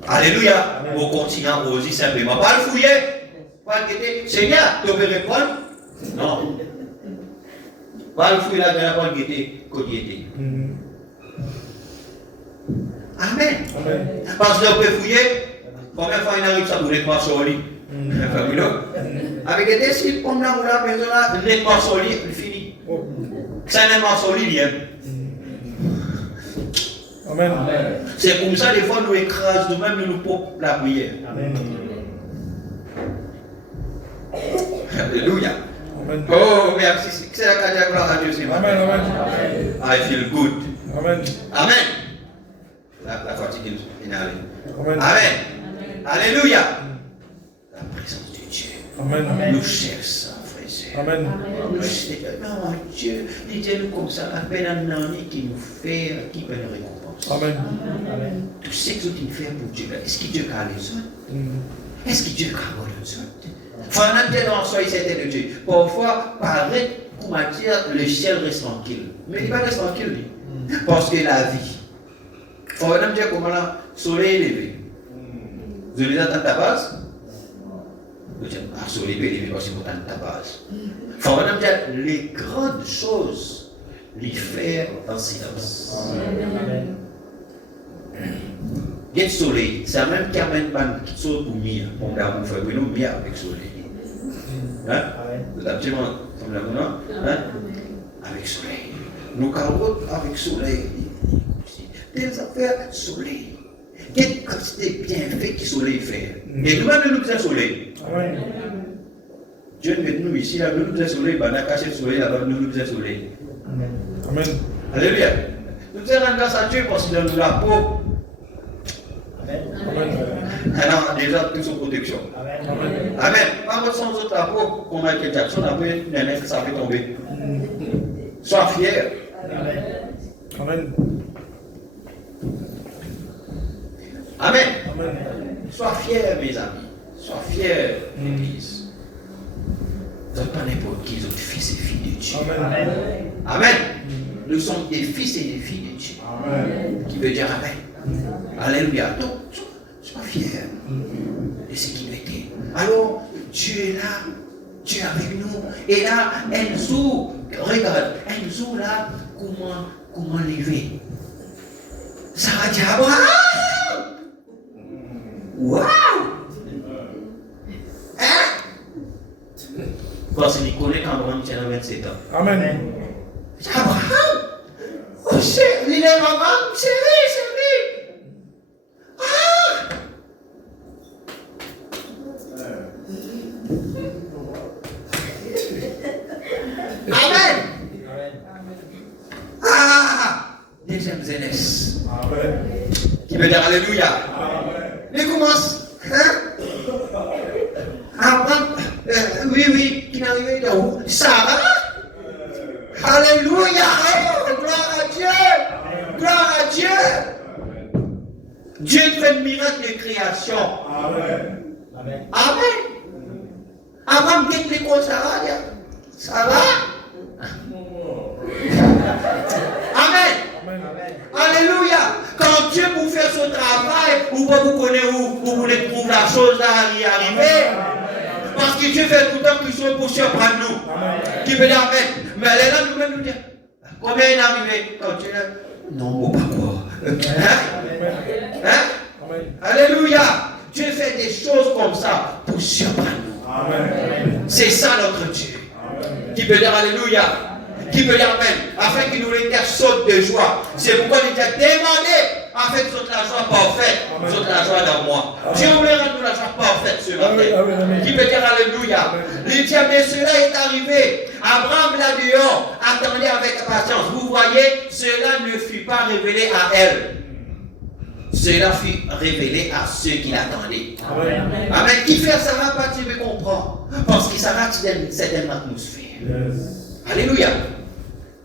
Alléluia. Vous continuez à arroser simplement. Pas le fouiller. Pas le guetter. Seigneur, tu peux répondre? Non. Pas le fouiller là, dans la guetter. Amen. Parce que vous pouvez fouiller. Combien de fois il arrive ça pour les marcher au lit? Avec des décisions comme là, vous la maison là, les marcher au lit, il finit. Ça n'est pas au lit, Amen. C'est comme ça, des fois, nous écrasons nous-mêmes, nous pompons la prière. Amen. Alléluia. Amen. Oh, merci. C'est la carrière gloire à Dieu, c'est moi. Amen. I feel good. Amen. Amen. La fatigue est finale. Amen. Amen. Alléluia. La présence de Dieu. Amen. Nous cherchons, frères et sœurs. Amen. Nous cherchons. Non, Dieu, dis-nous comme ça, à peine un ami qui nous fait, qui peut nous récompenser. Amen. Amen. Tout ce que tu fais pour Dieu, est-ce que Dieu a les autres? Est-ce que Dieu a les autres? Faut soyez certain de Dieu. Parfois, paraît, comment dire, le ciel reste tranquille. Mais il va rester tranquille. Parce que la vie. Faut dire comment le soleil est levé. Vous avez déjà ta base? Vous dites, ah, soleil est levé parce que vous avez ta base. Faut dire les grandes choses, les faire en silence. Amen. Il y a le soleil, c'est même qui amène pas qui saute pour mire. On a vous faire nous mire avec le soleil. Hein? Vous avez absolument comme la mouna, hein? Avec le soleil. Nous carreaux avec le soleil. Des affaires soleil. Quelle quantité bien fait que le soleil fait. Et nous-mêmes nous faisons soleil. Dieu met nous ici, là, nous nous soleil, on a caché le soleil, là-bas, nous nous soleil. Amen. Alléluia. Nous sommes grâce à Dieu parce qu'il donne nous la peau. Amen. Alors, déjà, tout sous protection. Amen. Amen. Par contre, sans autre la peau, comme Michael Jackson, après, ça fait tomber. Sois fier. Amen. Amen. Amen. Sois fier, mes amis. Sois fier, l'Église. Vous n'êtes pas n'importe qui, vous êtes fils et filles de Dieu. Amen. Amen. Nous sommes des fils et des filles de Dieu. Amen. Qui veut dire Amen. Alléluia. Donc, sois fier de ce qu'il était. Alors, Dieu est là. Dieu est avec nous. Et là, Enzo, regarde, Enzo là, comment lever? Ça va dire Abraham! Waouh! Hein? Parce qu'il connaît qu'Abraham tient 27 ans. Amen. Abraham! Oh, c'est, il est Abraham, c'est lui! Ah! Amen! Ah! Deuxième jeunesse. Amen. Qui veut dire Alléluia. Amen. Il commence. Hein? Abraham, oui, qui est arrivé de où? Sarah? Alléluia! Oh, gloire à Dieu! Gloire à Dieu! Dieu fait le miracle de création. Amen. Amen. Abraham quitte les causes Sarah. Ça va? Amen. Alléluia. Quand Dieu vous fait son travail, vous connaissez où vous voulez trouver la chose à y arriver. Parce que Dieu fait tout le temps quelque chose pour surprendre nous. Qui veut dire Amen. Mais elle est là nous-mêmes nous dire combien il est arrivé quand Dieu est non, on ne peut pas croire. Hein? Alléluia. Dieu fait des choses comme ça pour surprendre nous. Amen. C'est ça notre Dieu. Qui veut dire Alléluia. Qui veut dire Amen. Afin qu'il nous les saute de joie. C'est pourquoi il a demandé afin que saute la joie parfaite. Saute la joie dans moi. Dieu voulait rendre la joie parfaite ce matin. Qui veut dire Alléluia. Il dit mais cela est arrivé. Abraham là dehors attendait avec patience. Vous voyez, cela ne fut pas révélé à elle. Cela fut révélé à ceux qui l'attendaient. Amen. Amen. Qui fait Sarah pas, tu veux comprendre. Parce que Sarah, tu donne une certaine atmosphère. Yes. Alléluia.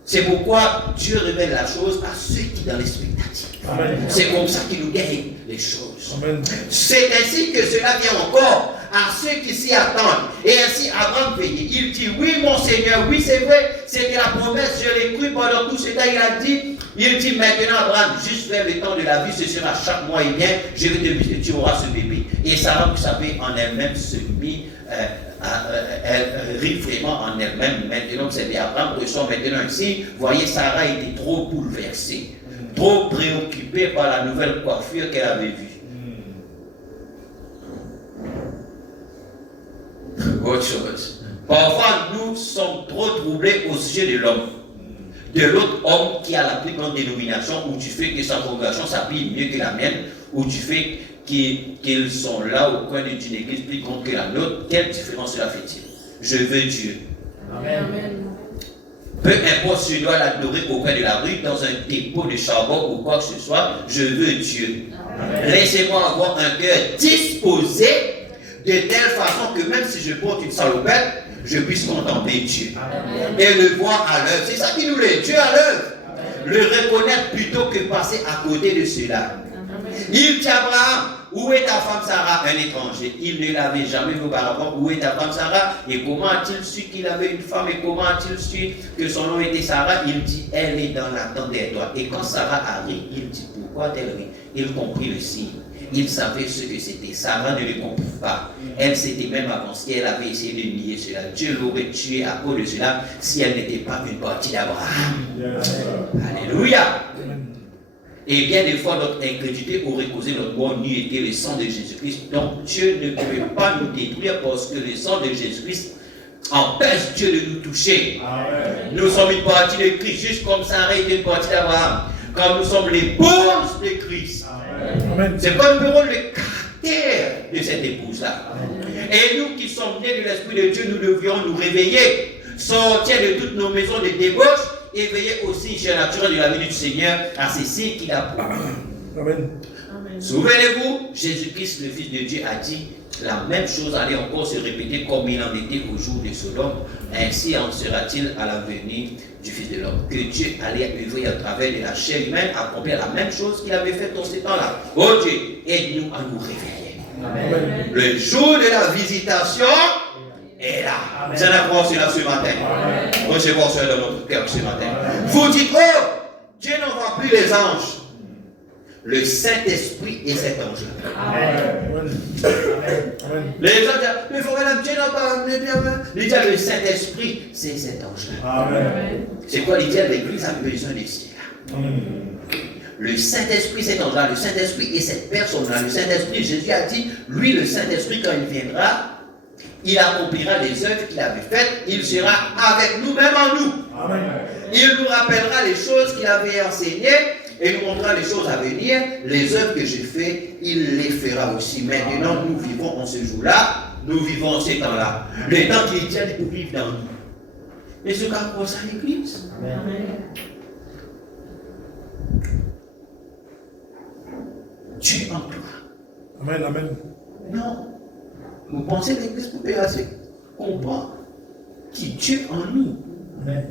C'est pourquoi Dieu révèle la chose à ceux qui dans l'expectative. Amen. C'est comme ça qu'il nous gagne les choses. Amen. C'est ainsi que cela vient encore à ceux qui s'y attendent. Et ainsi, Abraham payait. Il dit, oui mon Seigneur, oui c'est vrai, c'était la promesse, je l'ai cru pendant tout ce temps. Il dit maintenant Abraham, juste vers le temps de la vie, ce sera chaque mois et bien, je vais te dire, tu auras ce bébé. Et Sarah, vous savez, en elle-même se mit, elle rit vraiment en elle-même. Maintenant, c'est Abraham ressent maintenant ici. Voyez, Sarah était trop bouleversée, trop préoccupée par la nouvelle coiffure qu'elle avait vue. Autre chose. Parfois, nous sommes trop troublés au sujet de l'homme. De l'autre homme qui a la plus grande dénomination, où tu fais que sa congrégation s'habille mieux que la mienne, où tu fais qu'ils sont là au coin d'une église plus grande que la nôtre. Quelle différence cela fait-il? Je veux Dieu. Amen. Peu importe si je dois l'adorer au coin de la rue, dans un dépôt de charbon ou quoi que ce soit, je veux Dieu. Laissez-moi avoir un cœur disposé de telle façon que même si je porte une salopette, je puisse contempler Dieu. Amen. Et le voir à l'œuvre. C'est ça qui nous l'est, Dieu à l'œuvre. Le reconnaître plutôt que passer à côté de cela. Il dit Abraham, où est ta femme Sarah? Un étranger. Il ne l'avait jamais vu auparavant. Où est ta femme Sarah? Et comment a-t-il su qu'il avait une femme? Et comment a-t-il su que son nom était Sarah? Il dit, elle est dans l'attente d'étoile. Et quand Sarah arrive, il dit, pourquoi elle rit? Il comprit le signe. Il savait ce que c'était. Sarah ne le comprit pas. Elle s'était même avancée. Elle avait essayé de nier cela. Dieu l'aurait tué à cause de cela si elle n'était pas une partie d'Abraham. Yes. Alléluia. Et bien des fois, notre incrédulité aurait causé notre mort, n'eût été le sang de Jésus-Christ. Donc Dieu ne pouvait pas nous détruire parce que le sang de Jésus-Christ empêche Dieu de nous toucher. Amen. Nous sommes une partie de Christ, juste comme Sarah était une partie d'Abraham. Quand nous sommes les épouses de Christ. Amen. C'est comme nous verrons le caractère de cette épouse-là. Et nous qui sommes nés de l'Esprit de Dieu, nous devrions nous réveiller, sortir de toutes nos maisons de débauche et veiller aussi chez la nature de la vie du Seigneur à ces signes qu'il a promis. Amen. Souvenez-vous, Jésus-Christ, le Fils de Dieu, a dit la même chose allait encore se répéter comme il en était au jour de Sodome. Ainsi en sera-t-il à l'avenir du Fils de l'homme. Que Dieu allait œuvrer à travers de la chair humaine, accomplir la même chose qu'il avait fait dans ce temps-là. Oh Dieu, aide-nous à nous réveiller. Amen. Le jour de la visitation est là. Vous allez voir cela ce matin. Recevons cela dans notre cœur ce matin. Vous dites, oh, Dieu n'envoie plus les anges. Le Saint-Esprit est cet ange-là. Amen. Les gens disent, mais il faut que Dieu n'a pas amené bien. Il dit, le Saint-Esprit, c'est cet ange-là. Amen. C'est quoi il dit, l'Église a besoin de cela. Le Saint-Esprit, cet ange-là, le Saint-Esprit est cette personne-là. Le Saint-Esprit, Jésus a dit, lui, le Saint-Esprit, quand il viendra, il accomplira les œuvres qu'il avait faites. Il sera avec nous, même en nous. Amen. Il nous rappellera les choses qu'il avait enseignées et nous montrera les choses à venir. Les œuvres que j'ai faites, il les fera aussi. Maintenant, nous vivons en ce jour-là, nous vivons en ces temps-là. Le temps qu'il tient pour vivre dans nous. Et ce qu'a pour ça l'Église. Dieu en toi. Amen. Amen. Non. Vous pensez que l'Église peut assez comprendre qui Dieu en nous. Amen.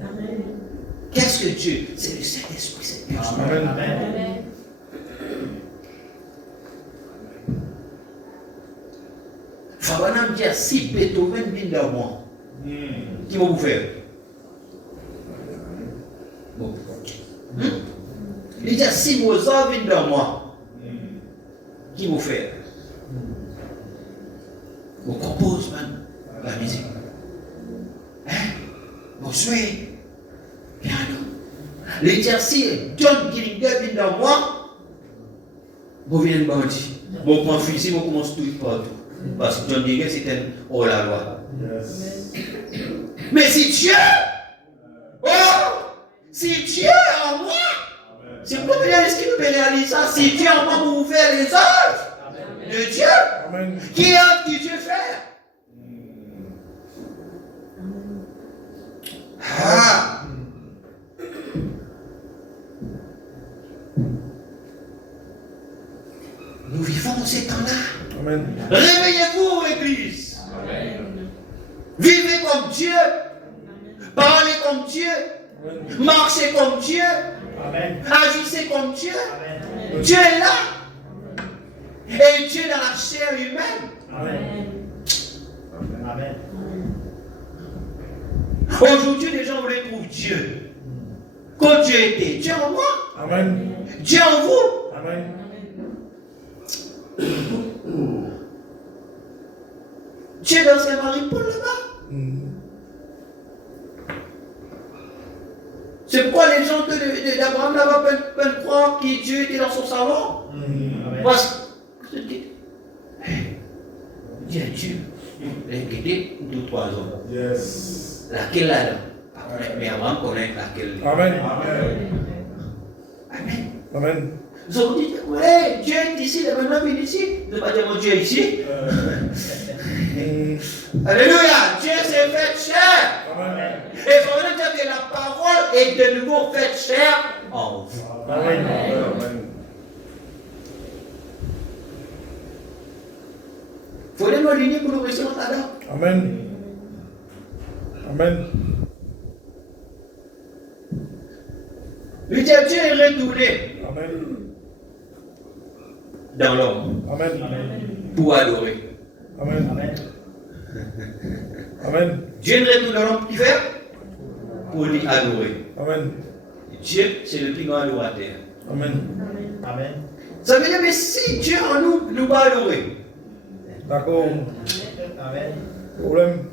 Qu'est-ce que Dieu? C'est le Saint-Esprit, cette personne. Amen. Fabanam dit si Beethoven vient dans moi, qui va vous faire? Bon. Il dit si Mozart vient dans moi, qui va vous faire? Vous compose même la musique. Hein? Vous jouez piano. Il dit si John Gillinger vient dans moi, vous venez de bandit. Vous prenez fusil, vous commencez tout partout. Parce que John Gillinger c'est un hors-la-loi. Yes. Mais si Dieu, oh, si Dieu est en moi, c'est pour bien ce qu'il peut réaliser ça. Si Dieu en moi pour vous faire les œuvres de Dieu, Amen. qui œuvre que Dieu fait? Ah! Nous vivons ces temps-là. Amen. Réveillez-vous, Église. Vivez comme Dieu. Parlez comme Dieu. Marchez comme Dieu. Agissez comme Dieu. Dieu est là. Et Dieu dans la chair humaine. Amen. Aujourd'hui, les gens voulaient trouver Dieu. Quand Dieu était, Dieu en moi. Amen. Dieu en vous. Amen. Dieu dans ses Marie-Paul là-bas. C'est pourquoi les gens d'Abraham là-bas peuvent croire que Dieu était dans son salon. Parce que Dieu, il a quitté 2 ou 3 hommes. Yes. Laquelle là? Mais Abraham connaît laquelle. Amen. Amen. Amen. Ils ont dit, ouais, Dieu est ici, il est maintenant venu ici. Ils ne pas dire, mon Dieu est ici. Alléluia, Dieu s'est fait chair. Amen. Et il faudrait dire que la parole est de nouveau faite chair en vous. Amen. Il faudrait nous aligner pour nous recevoir là-dedans. Amen. Amen. Le Dieu est retourné Amen. dans l'homme Amen. pour adorer. Amen. Amen. Dieu est retourné dans l'homme pour faire? Pour lui adorer. Amen. Dieu, c'est le plus grand adorateur. Amen. Amen. Ça veut dire, mais si Dieu en nous, nous va adorer. D'accord. Amen. Problème.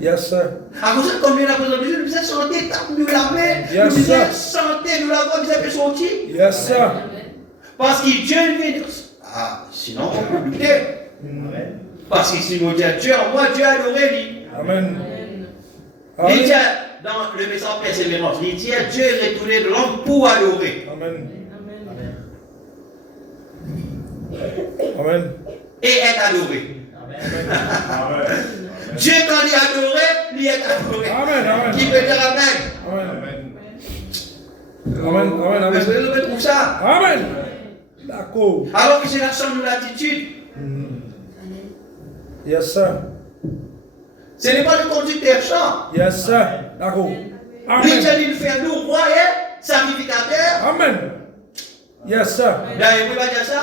Yes, sir. À cause de combien la présence de Dieu, nous faisons chanter, tape-nous la main, Yes, nous faisons sir. chanter, nous la voix, nous avons sorti. Yes, sir. Parce que Dieu vient. Ah, sinon on peut douter. Amen. Parce que si nous disons Dieu en moi, Dieu a adoré lui. Amen. Il dit Amen. dans le message persévérance, il dit Dieu est retourné de l'homme pour adorer Amen. Amen. Amen. et être adoré. Dieu, quand il est adoré, il est adoré. Amen, amen. Qui peut dire Amen? Amen. Amen, amen, Est-ce que amen. vous trouvez ça? Amen. D'accord. Alors que c'est la chambre de l'attitude. Yes, sir. Ce n'est pas le conducteur chant. Yes, sir. D'accord. Lui, Amen. il fait nous, voyez, sacrificateur. Amen. Yes, sir. D'ailleurs, vous pouvez pas dire ça?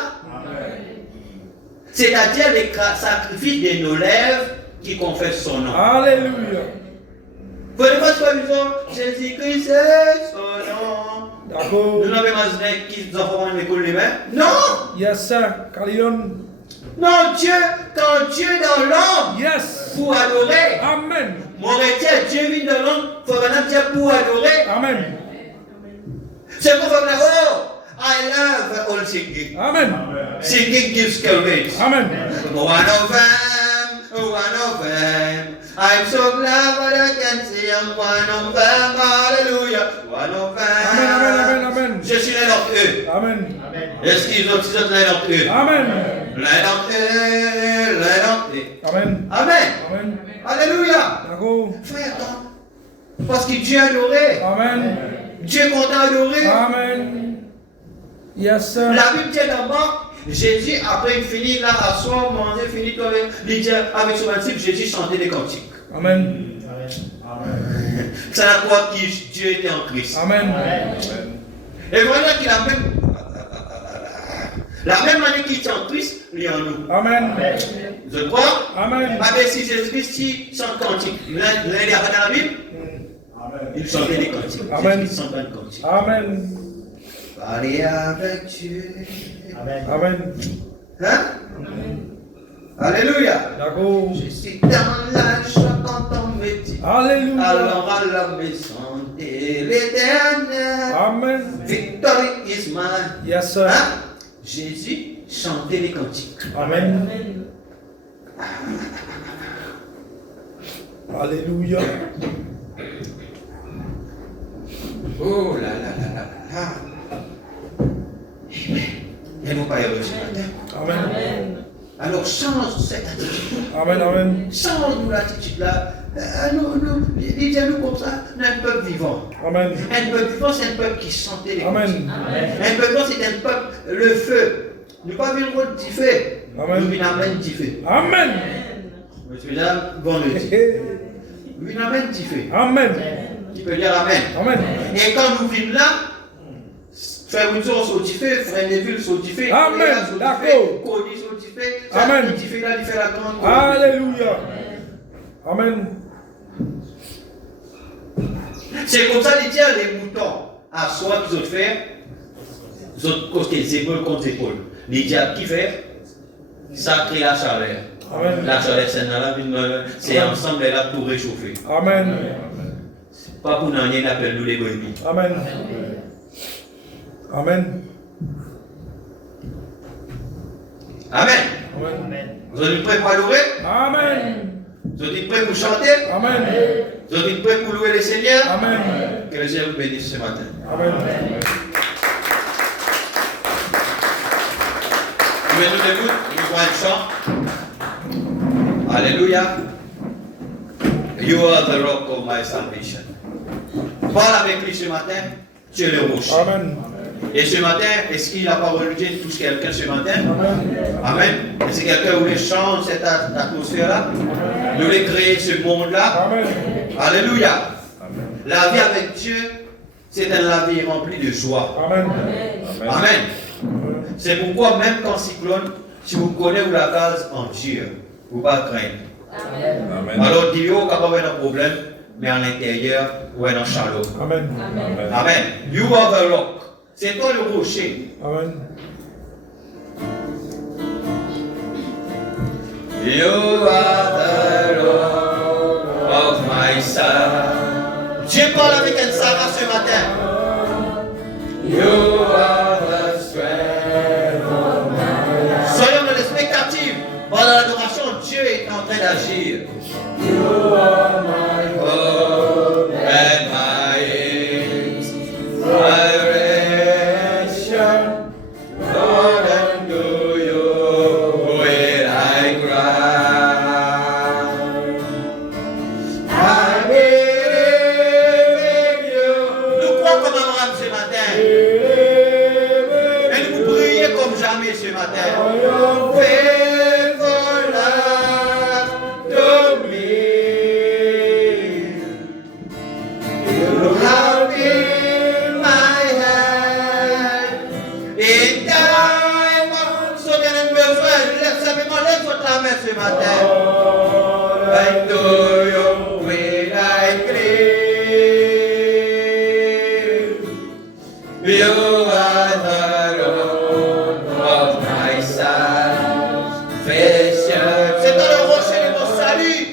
C'est-à-dire les sacrifices de nos lèvres qui confessent son nom. Alléluia. Vous ne pas soit disant, Jésus-Christ est son nom. D'accord. Nous n'avons pas besoin qu'ils enfants m'écoulent les mains. Non! Yes, sir. Calion. Non, Dieu, quand Dieu est dans l'homme, Yes. pour adorer. Amen. Mon chrétien, Dieu vient dans l'homme, il faut maintenant dire pour adorer. Amen. C'est pour faire oh, I love all singing. Amen. Singing gives courage. Amen. One of them. I'm so glad that I can see I'm one of them. Hallelujah. One of them. Amen, amen, amen, amen. Je suis l'un d'entre eux. Amen. Est-ce qu'ils ont l'un d'entre eux? Amen. L'un d'entre eux. L'un d'entre eux. Amen. Amen. Amen. Alléluia. D'accord. Frère, attends. Parce que Dieu est adoré. Amen. Dieu est content d'adorer. Amen. Yes, sir. La Bible dit d'abord, Jésus, après il finit là, à soir, manger, finit il dit avec son disciple, Jésus chantait des cantiques. Amen. C'est la croix qui Dieu était en Christ. Amen. Et voilà qu'il a la même année qu'il était en Christ, il est en nous. Amen. Je crois. Amen. Avec si Jésus-Christ chante cantique, l'un des dans la Bible, il chantait des cantiques. Amen. Il chantait des cantiques. Amen. Parler avec Dieu. Amen. Hein? Alléluia. D'accord. Je suis dans la joie quand on me dit. Alléluia. Alors à la maison de l'Éternel. Amen. Victory is mine. Yes, sir. Hein? Jésus chantait les cantiques. Amen. Alléluia. Oh là là là là là. Et non pas heureux ce matin. Amen. Alors change cette attitude. Amen. Amen. Change-nous l'attitude là. Disons-nous comme ça, un peuple vivant. Amen. Un peuple vivant, c'est un peuple qui chantait les Amen. cantiques. Un peuple vivant, c'est un peuple, le feu. Nous pas vu le rôle du feu. Amen. Nous amène du feu. Amen. Monsieur là, bon le dit. Nous amène du feu. Amen. Tu peux dire Amen. Amen. Et quand nous vivons là, Frère Woodson sur du feu, Frère Neville sur du feu, Amen. D'accord. Cody sur du feu, Amen. du feu là, il fait la grande. Alléluia. Amen. C'est comme ça, il tient les moutons à soi qu'ils ont fait, ils ont costé les épaules contre les épaules. Les diables qui fait, ça crée la chaleur. Amen. La chaleur, c'est ensemble, elle a tout réchauffé. Amen. Pas pour n'en rien, appelle nous les brebis. Amen. Amen. Amen. Amen. Vous êtes prêts pour adorer? Amen. Vous êtes prêts pour chanter? Amen. Vous êtes prêts pour louer le Seigneur? Amen. Que le Seigneur vous bénisse ce matin. Amen. Mais nous debout, nous voyons un chant. Alléluia. You are the rock of my salvation. Parle avec lui ce matin. Tu es le rocher. Amen. Et ce matin, est-ce qu'il n'a pas religieux touche quelqu'un ce matin? Amen. Amen. Est-ce que quelqu'un voulait changer cette atmosphère-là? Nous voulons créer ce monde-là? Amen. Alléluia. La vie avec Dieu, c'est la vie remplie de joie. Amen. Amen. C'est pourquoi même quand cyclone, si vous connaissez la case en Dieu, vous ne pas craindre. Amen. Alors, Dieu n'a pas un problème, mais à l'intérieur, vous êtes en chaleur. Amen. Amen. You are the rock. C'est toi le rocher. Amen. You are the rock of my salvation. Dieu parle avec un Sarah ce matin. You are the strength of my life. Soyons dans l'expectative. Pendant l'adoration, Dieu est en train d'agir. You are my hope and my aim. My restoration, Lord, unto you will I cry. matin. I know you when I crave. You are the Lord of my salvation. C'est dans le rocher de mon salut.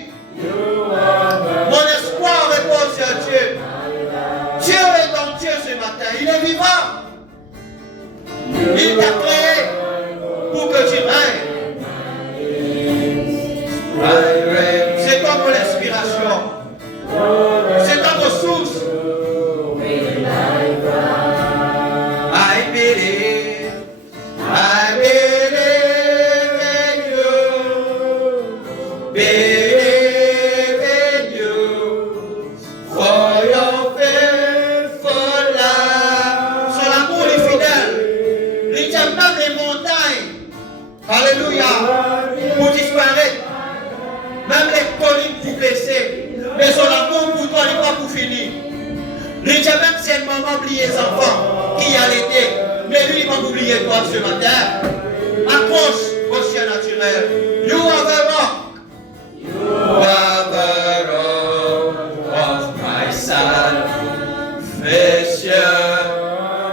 Mon espoir repose sur Dieu. Dieu est ton Dieu ce matin. Il est vivant. Il t'a créé pour que tu règnes. C'est comme l'inspiration. C'est ta ressource. I believe in you. Believe in you. For your faithful love. Son amour est fidèle. Il tient même les montagnes. Alléluia. Pour disparaître. Même les collines pour blesser. Mais son amour pour toi n'est pas pour finir. Il tient même si maman oublie les enfants qui allaitaient. Mais lui, il va oublier toi ce matin. Accroche au chien naturel. You are the rock. You are the rock of my salvation.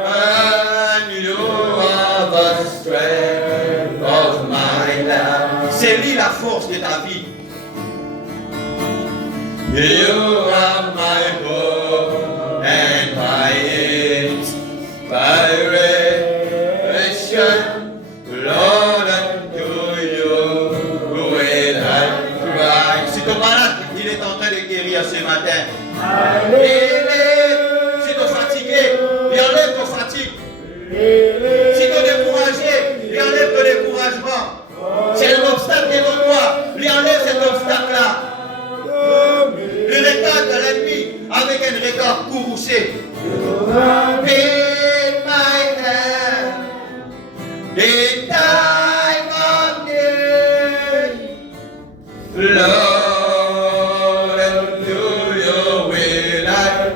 And you are the strength of my life. C'est lui la force de ta vie. You are my hope and my inspiration. Lord, unto you will I cry. Si tu es malade, il est en train de guérir ce matin. Si tu es fatigué, il enlève ton fatigue. Si tu es découragé, il enlève ton découragement. C'est un obstacle devant toi, lui enlève cet obstacle-là. Le regard de l'ennemi avec un regard courroucé. In my hand, in time of need, Lord, unto your will I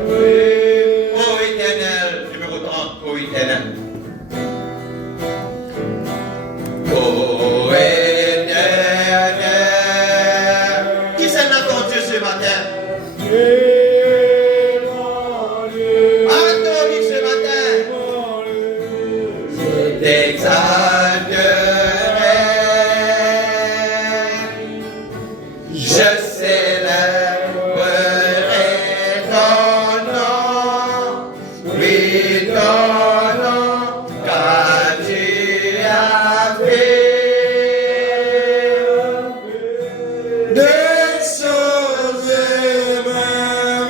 pray. Ô éternel, numéro 30, ô éternel. Ô éternel, qui s'en a ton Dieu ce matin? Adore ce matin. Je t'exalterai. Je célébrerai ton nom. Oui, ton nom, car tu as fait des choses merveilleuses.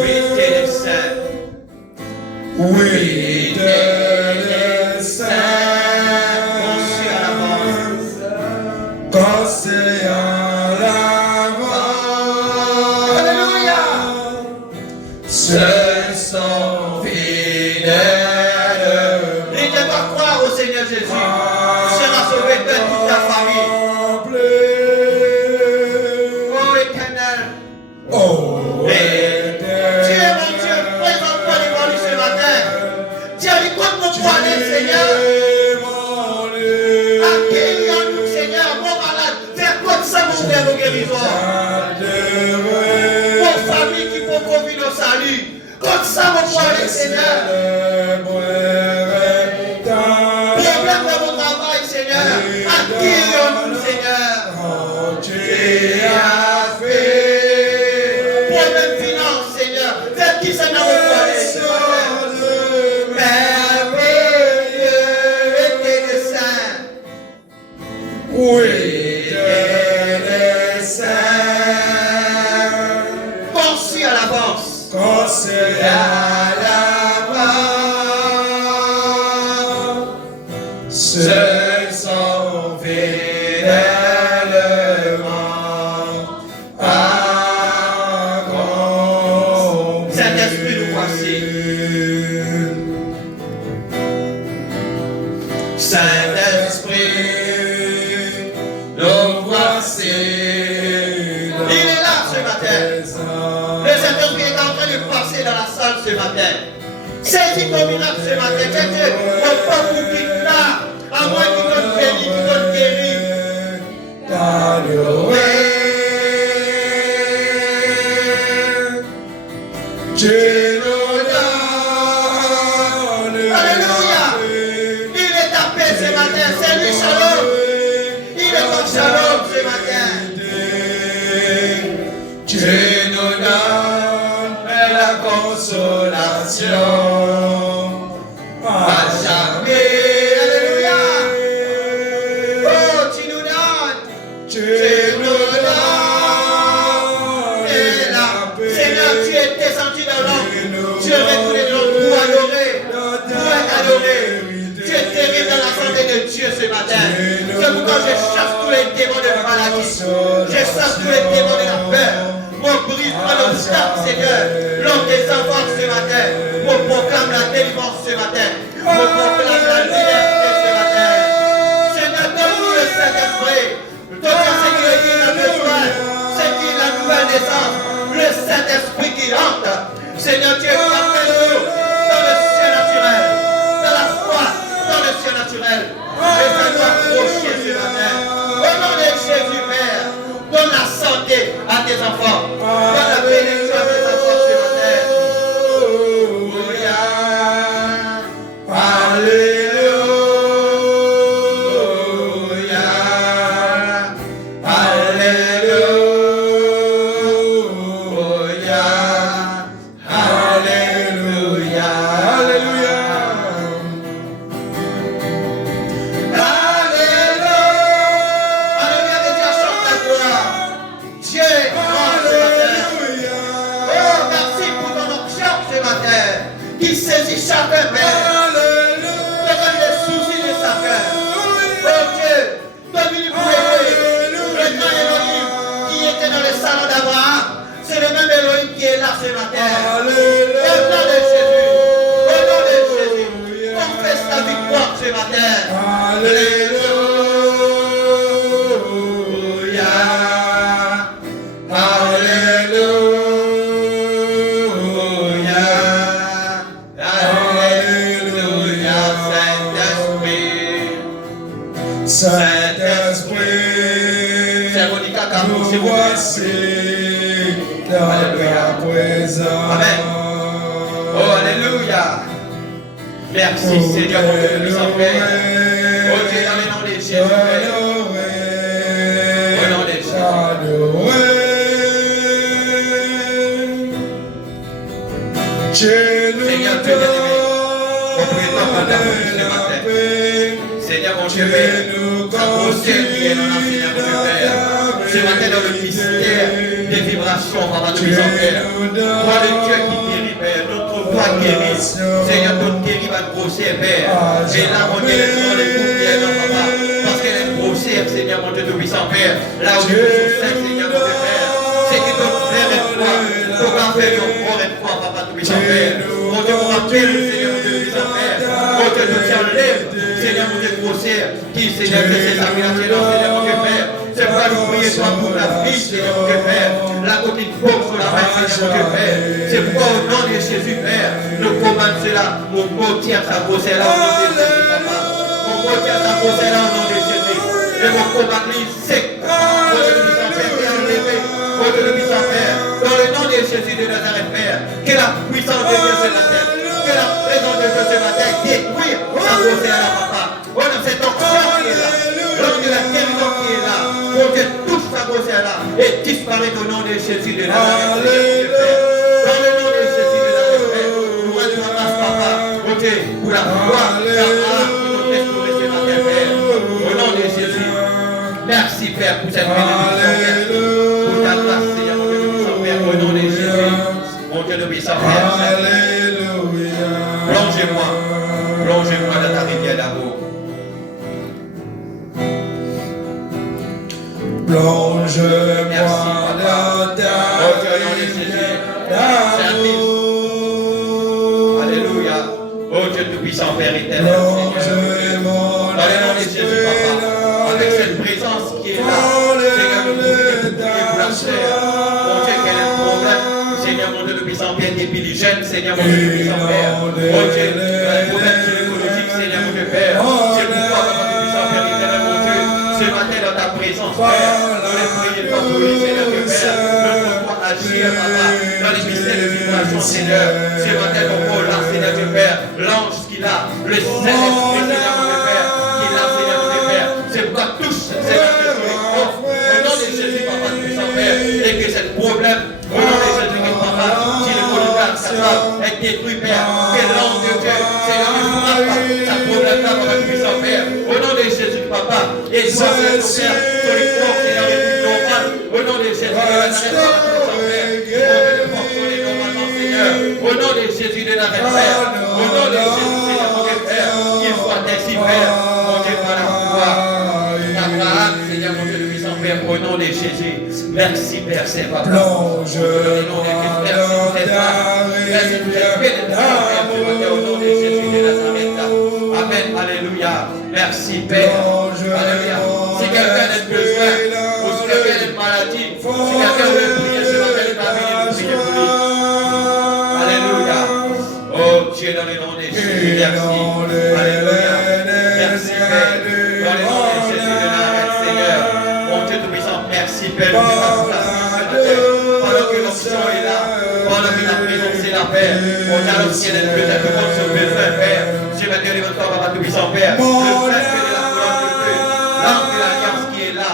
Oui, t'es le Saint. Oui, t'es le Saint. Conçu à l'avance. Conçu à l'avance. Alléluia. Ceux sont fidèles. Il ne pas croire au Seigneur Jésus. Tu seras sauvé de toute ta famille. Oh éternel. Oh éternel. Tu es mon Dieu. Présente-toi devant lui ce matin. Tiens, écoute mon poignet, Seigneur. Accueille en nous, Seigneur, mon malade. Fais comme ça, mon frère, mon guérison. Pour famille qui font profit au salut. Comme ça, mon poignet, Seigneur. Problème dans mon travail, Seigneur. Accueille en nous, Seigneur. Tu as fait. Problème finance, Seigneur. Fais qui ça n'a pas poignet, Seigneur. Merveilleux était le Saint. Oui, était le Saint. Conçu à l'avance. Conçu à l'avance. Ceux sont fidèlement accomplis. Saint-Esprit, nous voici. Saint-Esprit, nous voici. Il est là ce matin. Le Saint-Esprit est en train de passer dans la salle ce matin. Saisis ton miracle ce matin. Que Dieu, mon peuple quitte là. À moins qu'il donne béni, qu'il donne guéri. Dieu nous donne. Alléluia. Il est ta paix ce matin. C'est lui shalom. Il est ton shalom ce matin. Dieu nous donne la consolation. À jamais. Alléluia. Oh, tu nous donnes. Dieu nous donne la paix. Seigneur, tu es descendu dans l'ombre. Tu es retourné dans l'ombre pour adorer. Pour être adoré. Tu es terrible dans la santé de Dieu ce matin. C'est pourquoi je chasse tous les démons de maladie. Je chasse tous les démons de la peur. Mon brise-moi l'obstacle, Seigneur. L'homme des enfants ce matin. Mon proclame la délivrance ce matin. Mon proclame la liberté ce matin. Seigneur, donne-nous le Saint-Esprit. Donne-nous ce qu'il a besoin. C'est qui la nouvelle naissance. Le Saint-Esprit qui entre. Seigneur, tu es qui appelle nous dans le ciel naturel. Dans la foi, dans le ciel naturel. Et fais-nous approcher ce matin. Au nom de Jésus, Père, donne la santé à tes enfants. Donne la bénédiction à tes enfants ce matin. Chacun, Père, donne les soucis de chacun. Oh Dieu, donne-lui pour aider. Le grand Elohim qui était dans le salon d'Abraham, c'est le même Elohim qui est là ce matin. Au nom de Jésus, au nom de Jésus, confesse ta victoire ce matin. Alléluia. Saint-Esprit, voici dans ta présence. Amen. Oh, alléluia. Merci Seigneur pour que nous sommes faits. Oh Dieu, dans le nom de Jésus. Au nom de Jésus. Seigneur, tu es bien-aimé. On prie pas pour ta bouche ce matin. Seigneur, mon Dieu, ta grossière qui est dans la Seigneur, mon Dieu, Père. Ce matin, dans le mystère des vibrations, Papa, nous sommes Père. Toi, le Dieu qui guérit, Père. Notre toi guérit. Seigneur, notre guérit va grossière, Père. Et là, mon Dieu, dans les paupières, Papa. Parce qu'elle est grossière, Seigneur, mon Dieu, tout puissant, Père. Là où nous sommes, Seigneur, mon Dieu, Père. C'est qui peut faire une fois. Pour qu'on faire encore une fois, Papa, tout puissant, Père. Mon Dieu, pour rappeler, Seigneur, mon Dieu, tout puissant, Père. Mon Dieu, nous t'enlève. Seigneur mon Dieu grossière, qui Seigneur que c'est sa vie, Seigneur mon Dieu Père. C'est pourquoi nous prions toi pour la vie, Seigneur mon Dieu Père. La copine force sur la main, Seigneur mon Dieu Père. C'est pourquoi au nom de Jésus Père, nous commandons cela. Mon beau tient sa grossesse là au nom de Jésus, Papa. Mon beau tient sa grossesse là au nom de Jésus. Et mon commande lui sec. Mon Dieu de puissant Père, Père élevé. Mon Dieu de puissant Père. Dans le nom de Jésus de Nazareth Père. Que la puissance de Dieu se matin. Que la présence de Dieu ce matin détruire sa grossesse là, Papa. Oh non, c'est ton corps qui est là. L'homme de la guérison qui est là. Mon Dieu touche sa grossesse là et disparaît au nom de Jésus de Nazareth. Dans le nom de Jésus de Nazareth, nous rendons la grâce, Papa. Mon Dieu, pour la gloire, la grâce qui nous restaure ce matin, Père. Au nom de Jésus. Merci, Père, pour cette bénédiction, Père. Pour ta grâce, Seigneur, mon Dieu de puissant Père. Au nom de Jésus. Mon Dieu de puissant Père. Plongez-moi. Plongez-moi dans ta rivière d'amour. Plonge-moi dans ta rivière d'amour. Alléluia. Oh Dieu tout-puissant, Père éternel, Seigneur. Dans le nom de Jésus, Papa, avec cette présence qui est là, Seigneur, nous pouvons prier pour la chair. Mon Dieu, quel est le problème? Seigneur, mon Dieu tout-puissant, Père, depuis les jeunes, Seigneur, mon Dieu tout-puissant, Père. Mon Dieu, le problème gynécologique, Seigneur, mon Dieu, Père. C'est pourquoi, Papa tout-puissant, Père éternel, mon Dieu, ce matin dans ta présence, Père, nous les agir, papa, dans les mystères de vibration, Seigneur. Ce matin, mon Paul, là, Seigneur, Dieu Père, l'ange qu'il a, le Saint-Esprit, Seigneur, mon Père, qu'il a, Seigneur, mon Père. C'est pourquoi touche, Seigneur, Dieu, sur les corps. Au nom de Jésus, papa, tout puissant Père, et que ce problème, au nom de Jésus, papa, si le colocal, est détruit, Père, que l'ange de Dieu, Seigneur, ne frappe pas, ça problème-là, papa, tout puissant Père. Au nom de Jésus, papa, et sois, Seigneur, sur les corps, Seigneur, et tout normal. Au nom de Jésus, au nom de Jésus de la Père, au nom de Jésus, Seigneur, mon Dieu, Père, qu'il soit ainsi, Père, mon Dieu, par la foi. Abraham, Seigneur, mon Dieu, le puissant Père, au nom de Jésus. Merci, Père, c'est papa. Plonge au nom de Jésus de Nazareth. Amen, alléluia. Merci, Père. Alléluia. Si quelqu'un a besoin, ou si quelqu'un a une maladie, si quelqu'un veut prier, je vais prier pour lui. Alléluia. Oh Dieu, dans le nom de Jésus, merci. Alléluia. Merci, Père. Dans le nom de Jésus de Nazareth, Seigneur. Mon Dieu tout-puissant, merci, Père. Pendant que l'option est là, pendant que la présence est là, Père. Mon Dieu, alors s'il y a des besoins, que votre besoin, Père. Je vais dire votre corps, Papa tout-puissant, Père. Le fait que de la colonne de feu, l'ange de l'alliance qui est là,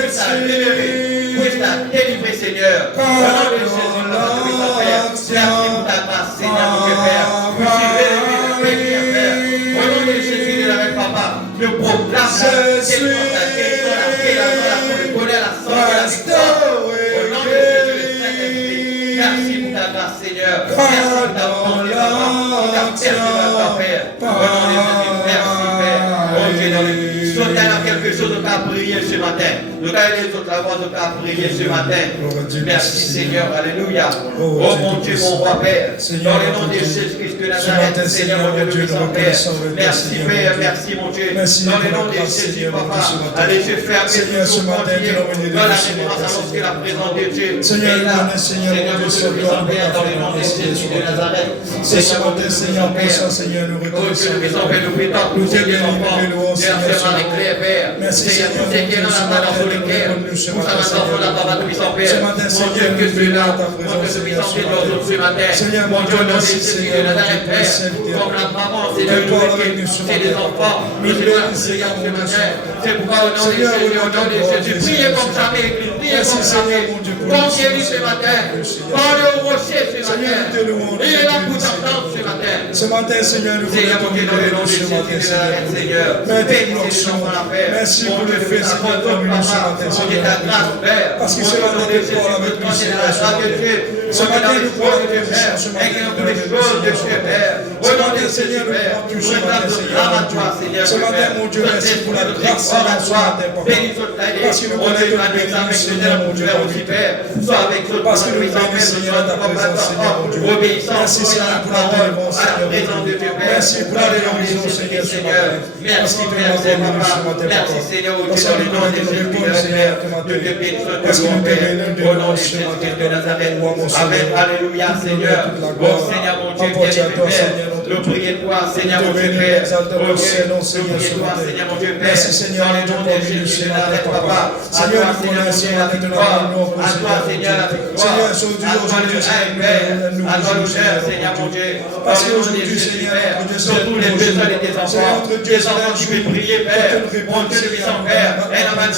puisse la libérer, puisse la délivrer, Seigneur. Au nom de Jésus, Papa tout-puissant, Père. Merci pour ta grâce, Seigneur, mon Dieu, Père. Puisse élever le Père, Père. Au nom de Jésus de la même Papa, je proclame la guérison, la paix, la joie, le bonheur, la santé, la victoire. Au nom de Jésus, le Saint-Esprit. Merci pour ta grâce, Seigneur. Merci pour ta bonté, Papa. Pour ta persévérance, Père. Au nom de Jésus, merci, Père. Oh Dieu, dans le sauter à quelque chose de ta prier ce matin. Nous avons les autres avoir de ta prier ce matin. Merci, Seigneur. Alléluia. Oh mon Dieu, mon roi, Père. Dans le nom de Jésus-Christ de Nazareth, Seigneur, mon Dieu, le puissant Père. Merci, Père. Merci, mon Dieu. Dans le nom de Jésus, Papa. Allez, je ferme tout continuer dans la révérence que la présence de Dieu. Seigneur, Seigneur, mon Dieu, le puissant Père, dans le nom de Jésus de Nazareth. Seigneur, mon Dieu, Seigneur, Seigneur, nous reconnaissons. Nous prions pour tous les enfants. Merci, avec Père. Seigneur, tout ce qui est dans la main dans le cœur. Nous sommes dans la parole de puissant Père. Mon Dieu, que cela, mon Dieu, ce puissant Père, nous ce matin. Mon Dieu, dans les Jésus de Nazareth, Père. Comme la maman, Seigneur, c'est des enfants. Nous te prions ce matin. C'est pourquoi au nom de Jésus, au nom de Jésus, priez comme jamais, priez comme jamais. Confiez-lui ce matin. Parlez au rocher ce matin. Il est là pour t'entendre ce matin. Ce matin, Seigneur, nous Seigneur, mon Dieu, dans le nom de Jésus de Nazareth, Seigneur. Merci pour le fait, Seigneur, comme nous ce matin, Seigneur. Parce que cela n'est pas pour avec nous, Seigneur. Ce matin, nous croyons que ce matin, Seigneur, nous croyons tout ce matin, Seigneur. Ce matin, mon Dieu, merci pour la grâce, Seigneur, ce matin, Papa. Parce que nous connaissons la bénédiction, Seigneur, mon Dieu, parce que nous bénissons, Seigneur, ta présence, Seigneur, mon Dieu. Merci, Seigneur, pour la délivrance, Seigneur, mon Dieu. Merci pour la guérison, Seigneur, ce matin. Parce que tu m'as béni ce matin, Papa. Parce que nous connaissons, Seigneur, ce matin. Parce que nous te bénissons au nom de ce matin. Amen, alléluia, Seigneur. Oh Seigneur, mon Dieu, bien-aimé, nous prions toi, Seigneur, mon Dieu, Père. Oh Dieu, nous prions toi, Seigneur, mon Dieu, Père. Merci, Seigneur, dans le nom de Jésus, Papa. À toi, Seigneur, mon Dieu, la victoire. À toi, Seigneur, la victoire. À toi, le règne, Père. À toi, l'honneur, Seigneur, mon Dieu. Parce qu'aujourd'hui, Seigneur, sur tous les besoins de tes enfants, tes enfants qui veulent prier, Père. Mon Dieu, le puissant Père. Un homme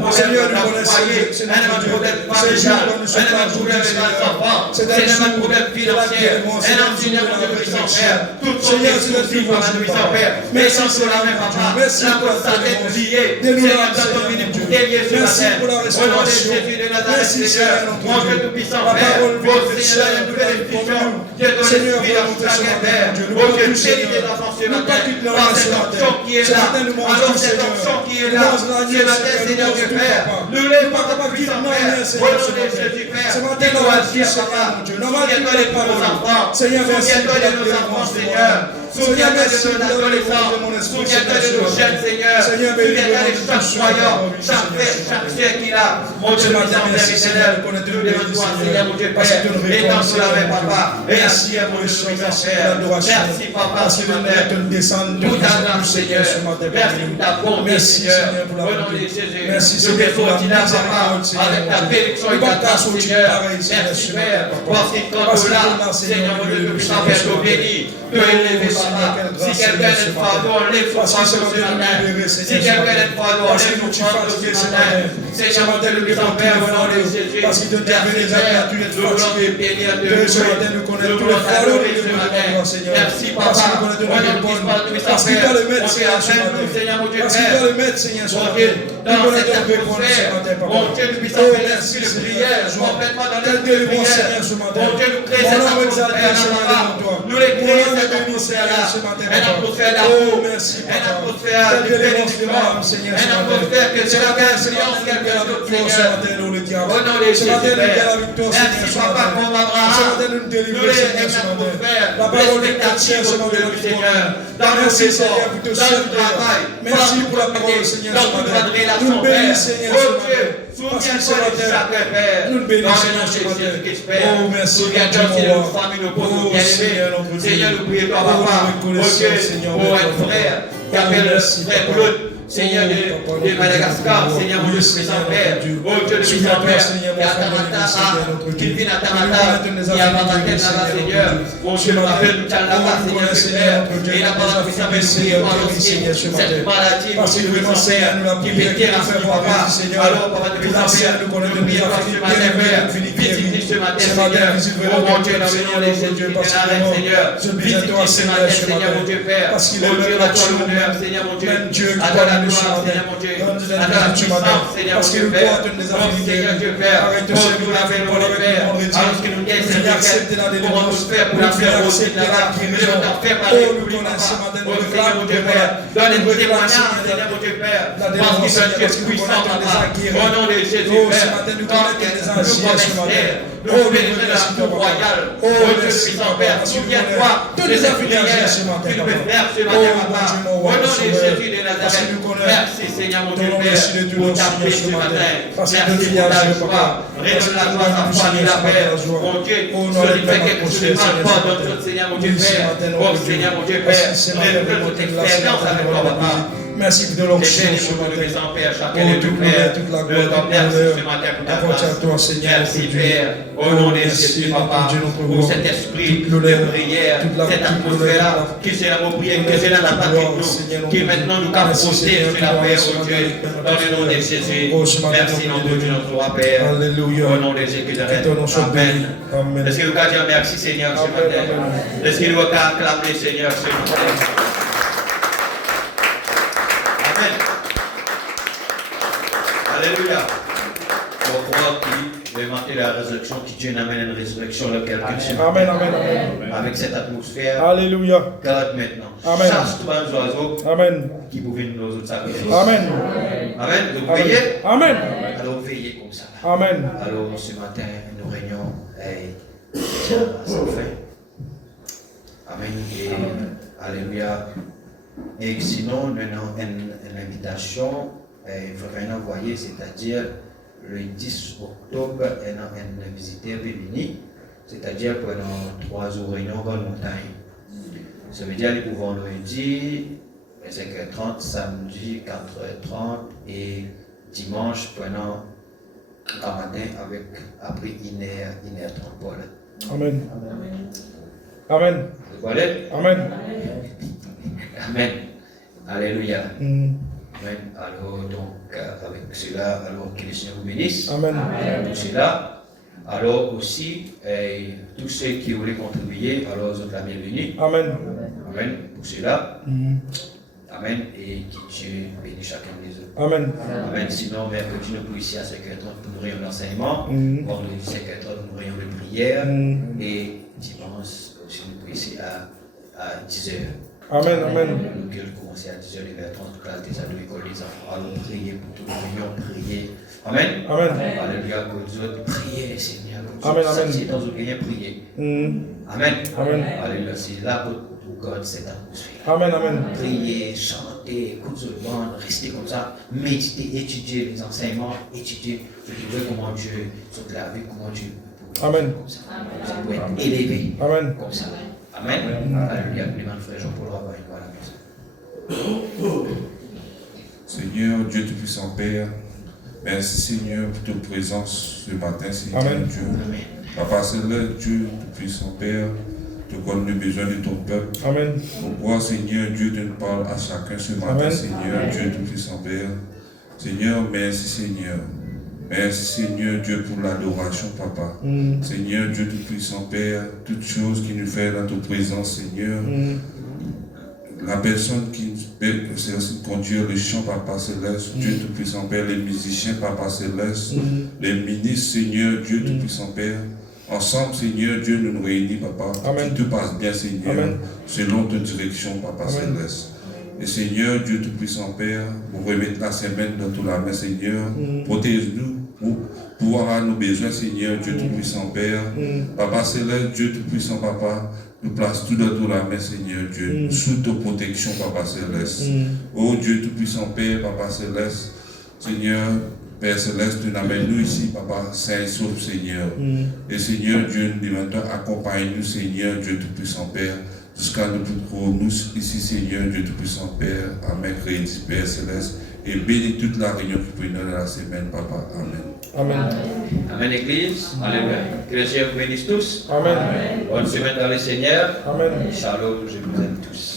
problème dans le foyer, un homme problème familial, un homme problème dans les enfants, un homme problème financier, un homme, Seigneur, mon Dieu, le puissant Père. Tout son soucis, Papa, le puissant Père. Mais sans cela, même, Papa, la cause sa tête liée. Seigneur, nous sommes venus pour délier ce matin. Au nom de Jésus de Nazareth, Seigneur, mon Dieu, tout puissant Père. Oh Seigneur, une nouvelle instruction. Dieu donne l'esprit dans toute la guerre. Oh Dieu, bénis les enfants ce matin. Par cette onction qui est là. Alors cette onction qui est là. Ce matin, Seigneur Dieu Père. Nous les pas comme puissant Père. Au nom de Jésus Père. Tu dois agir, Papa. Souviens-toi de tous nos enfants. Souviens-toi de nos enfants, Seigneur. Souviens-toi de nos adolescents. Souviens-toi de nos jeunes, Seigneur. Souviens-toi de chaque croyant, chaque frère, chaque soeur qui a. Mon Dieu, nous sommes éternel. Nous devons toi, Seigneur, mon Dieu, Père. Étends-nous la main, Papa. Et ainsi, mon Dieu, Père. Merci, Papa, ce matin. Tout ta grâce, Seigneur. Merci pour ta bonté, Seigneur. Au nom de Jésus. Nous te continuons, Papa, avec ta bénédiction et ta grâce, Seigneur. Merci, Père. Parce qu'il compte là, Seigneur, mon Dieu, que puissant Père, te bénir, te élever, Papa. Si quelqu'un est fardeau, enlève son fardeau ce matin. Si quelqu'un est fardeau, enlève son fardeau ce matin. Seigneur, mon Dieu, le puissant Père, au nom de Jésus. Merci, Père. Nous voulons te bénir, te louer. Nous voulons t'adorer ce matin. Merci, Papa. Au nom du puissant Père, on fait avec nous, Seigneur, mon Dieu, Père. Mon Dieu, dans cette atmosphère, mon Dieu, nous puissons faire l'esprit de prière, complètement dans l'esprit de prière. Mon Dieu, nous crée cette atmosphère-là, nous les créons cette atmosphère-là, une atmosphère d'amour, une atmosphère de bénédiction, une atmosphère que c'est la influence quelque chose, Seigneur. Au nom de Jésus, Père. Merci, Papa, pour Abraham. Nous les une atmosphère d'expectative autour de nous, Seigneur. Dans nos maisons, dans le travail, merci pour la parole, Seigneur, dans toute notre relation, Père. Oh Dieu, souviens-toi de chacun, Père. Dans le nom de Jésus-Christ, Père. Souviens-toi de nos familles, nos pauvres, bien-aimés. Seigneur, nous prions, Papa. Oh Dieu, pour un frère qui appelle le frère Claude. Seigneur de Madagascar, Seigneur mon Dieu, puissant Père, oh Dieu de puissant Père, qui a Tamata, qui vit à Tamata, qui a Mamatel là-bas, Seigneur, mon Dieu, nous rappelle nous là-bas, Seigneur, Père, et la parole puissant Père, nous par aussi cette maladie, mon Dieu, puissant Père, qui fait terrasser, Papa, alors, Papa de puissant Père, nous prions ce matin, Père, visite ce matin, Seigneur, oh mon Dieu, dans le nom de Jésus, Seigneur, visite ce matin, Seigneur, mon Dieu, Père, oh Dieu, à toi l'honneur, Seigneur, mon Dieu, à toi la gloire, Seigneur mon Dieu, à ta puissance, Seigneur mon Dieu, Père. Oh Seigneur Dieu, Père, oh nous l'appelons le Père, alors que nous gagnons cette requête, comment nous faire pour la faire aussi là-bas, nous devons t'en faire par le public, Papa. Oh Seigneur mon Dieu, Père, donne les témoignages, Seigneur mon Dieu, Père, parce que tu es puissant, Papa. Au nom de Jésus, Père, quand nous connaissons, nous pénétrer dans la cour royale, oh Dieu puissant, Père, souviens-toi de cette prière que nous pouvons faire ce matin, Papa. Au nom de Jésus de Nazareth, merci Seigneur mon Dieu Père pour ta paix ce matin. Merci pour ta joie. Redonne la joie, ta foi et la paix. Mon Dieu, celui qui fait quelque chose de mal, pardonne, Seigneur mon Dieu Père. Oh Seigneur mon Dieu Père, révèle notre expérience avec toi, Papa. Merci pour l'onction ce matin. Toute la gloire, apporte à toi, Seigneur. Merci Père, au nom de Jésus, Papa, pour cet esprit de prière, cette atmosphère-là, qui c'est la prière, que c'est la patrie de nous, qui maintenant nous capotez sur la paix, oh Dieu, dans le nom de Jésus. Merci, nom de Dieu, notre roi Père. Alléluia. Au nom de Jésus, Amen. Est-ce que nous pouvons dire merci, Seigneur, ce matin? Est-ce que nous pouvons acclamer, Seigneur, ce matin? Amen. Alléluia. On croit qu'il va manquer la résurrection, qui Dieu amène une résurrection de quelqu'un. Amen, amen, amen. Avec cette atmosphère. Alléluia. Garde maintenant. Amen. Chasse tous les oiseaux. Amen. Qui pouvaient nous autres sacrifier. Amen. Amen. Vous veillez. Amen. Alors veillez comme ça. Amen. Alors ce matin, nous régnons sans fin. Amen. Et alléluia. Et sinon, nous avons une invitation, vraiment envoyée, c'est-à-dire le 10 octobre, nous avons un visiteur venu, c'est-à-dire pendant 3 jours réunion dans la montagne. Ça veut dire que pour vendredi, 5h30, samedi, 4h30 et dimanche pendant un matin avec après 1h30. Amen. Amen. Vous voyez? Amen. Amen. Alléluia. Amen. Alors, donc, avec cela, alors que le Seigneur vous bénisse. Amen. Pour cela, alors aussi, tous ceux qui voulaient contribuer, alors, vous êtes la bienvenue. Amen. Amen. Pour cela. Amen. Et que Dieu bénisse chacun des autres. Amen. Amen. Sinon, mercredi, nous pouvons ici à 5h30 pour nourrir l'enseignement. Vendredi, 5h30 pour nourrir de prière. Et dimanche, aussi, nous pouvons ici à 10h. Amen, amen. Nous allons commencer à 10h, les 30 classes des ados, écoles, les enfants. Allons prier pour toute l'union, prier. Amen. Amen. Alléluia, que Dieu priez, Seigneur. Amen, amen. C'est dans une prière, prier. Amen. Amen. Alléluia, c'est là pour God cette atmosphère. Amen, amen. Priez, chantez, écoutez le bande, restez comme ça, méditez, étudiez les enseignements, étudiez, vous trouvez comment Dieu se laver, comment Dieu peut Amen. comme ça. Ça doit être élevé Amen. comme ça. Amen. Alléluia. Les mains de frère Jean-Paul Rabin, voilà. Seigneur, Dieu Tout-Puissant Père, merci Seigneur pour ta présence ce matin, Seigneur Amen. Dieu. Papa Céleste, Dieu Tout-Puissant Père, tu connais le besoin de ton peuple. Amen. Pourquoi, Seigneur Dieu, tu nous parles à chacun ce matin, Amen. Seigneur Dieu Tout-Puissant Père. Seigneur, merci Seigneur. Merci Seigneur Dieu pour l'adoration, Papa. Seigneur Dieu Tout-Puissant Père, toutes choses qui nous fait dans ta présence, Seigneur. La personne qui c'est aussi conduire le chant, Papa Céleste, Dieu Tout-Puissant Père, les musiciens, Papa Céleste, les ministres, Seigneur Dieu Tout-Puissant Père. Ensemble, Seigneur Dieu, nous réunit, Papa. Amen. Que tout passe bien, Seigneur, Amen. selon ta direction, Papa Amen. Céleste. Et Seigneur Dieu Tout-Puissant Père, vous remettez la semaine dans toute la main, Seigneur. Protège-nous pour pouvoir avoir nos besoins, Seigneur Dieu Tout-Puissant Père. Papa Céleste, Dieu Tout-Puissant Papa, nous place tout dans toute la main, Seigneur Dieu, sous ta protection, Papa Céleste. Oh Dieu Tout-Puissant Père, Papa Céleste, Seigneur, Père Céleste, tu nous amènes nous ici, Papa, saint et sauf, Seigneur. Et Seigneur Dieu, nous demandons, accompagne-nous, Seigneur Dieu Tout-Puissant Père, jusqu'à nous ici, Seigneur Dieu Tout-Puissant Père. Amen, crédit, Père Céleste. Et bénis toute la réunion qui peut nous dans la semaine, Papa. Amen. Amen. Amen, Église. Alléluia. Que le Seigneur vous bénisse tous. Amen. Bonne semaine dans le Seigneur. Amen. Shalom, je vous aime tous.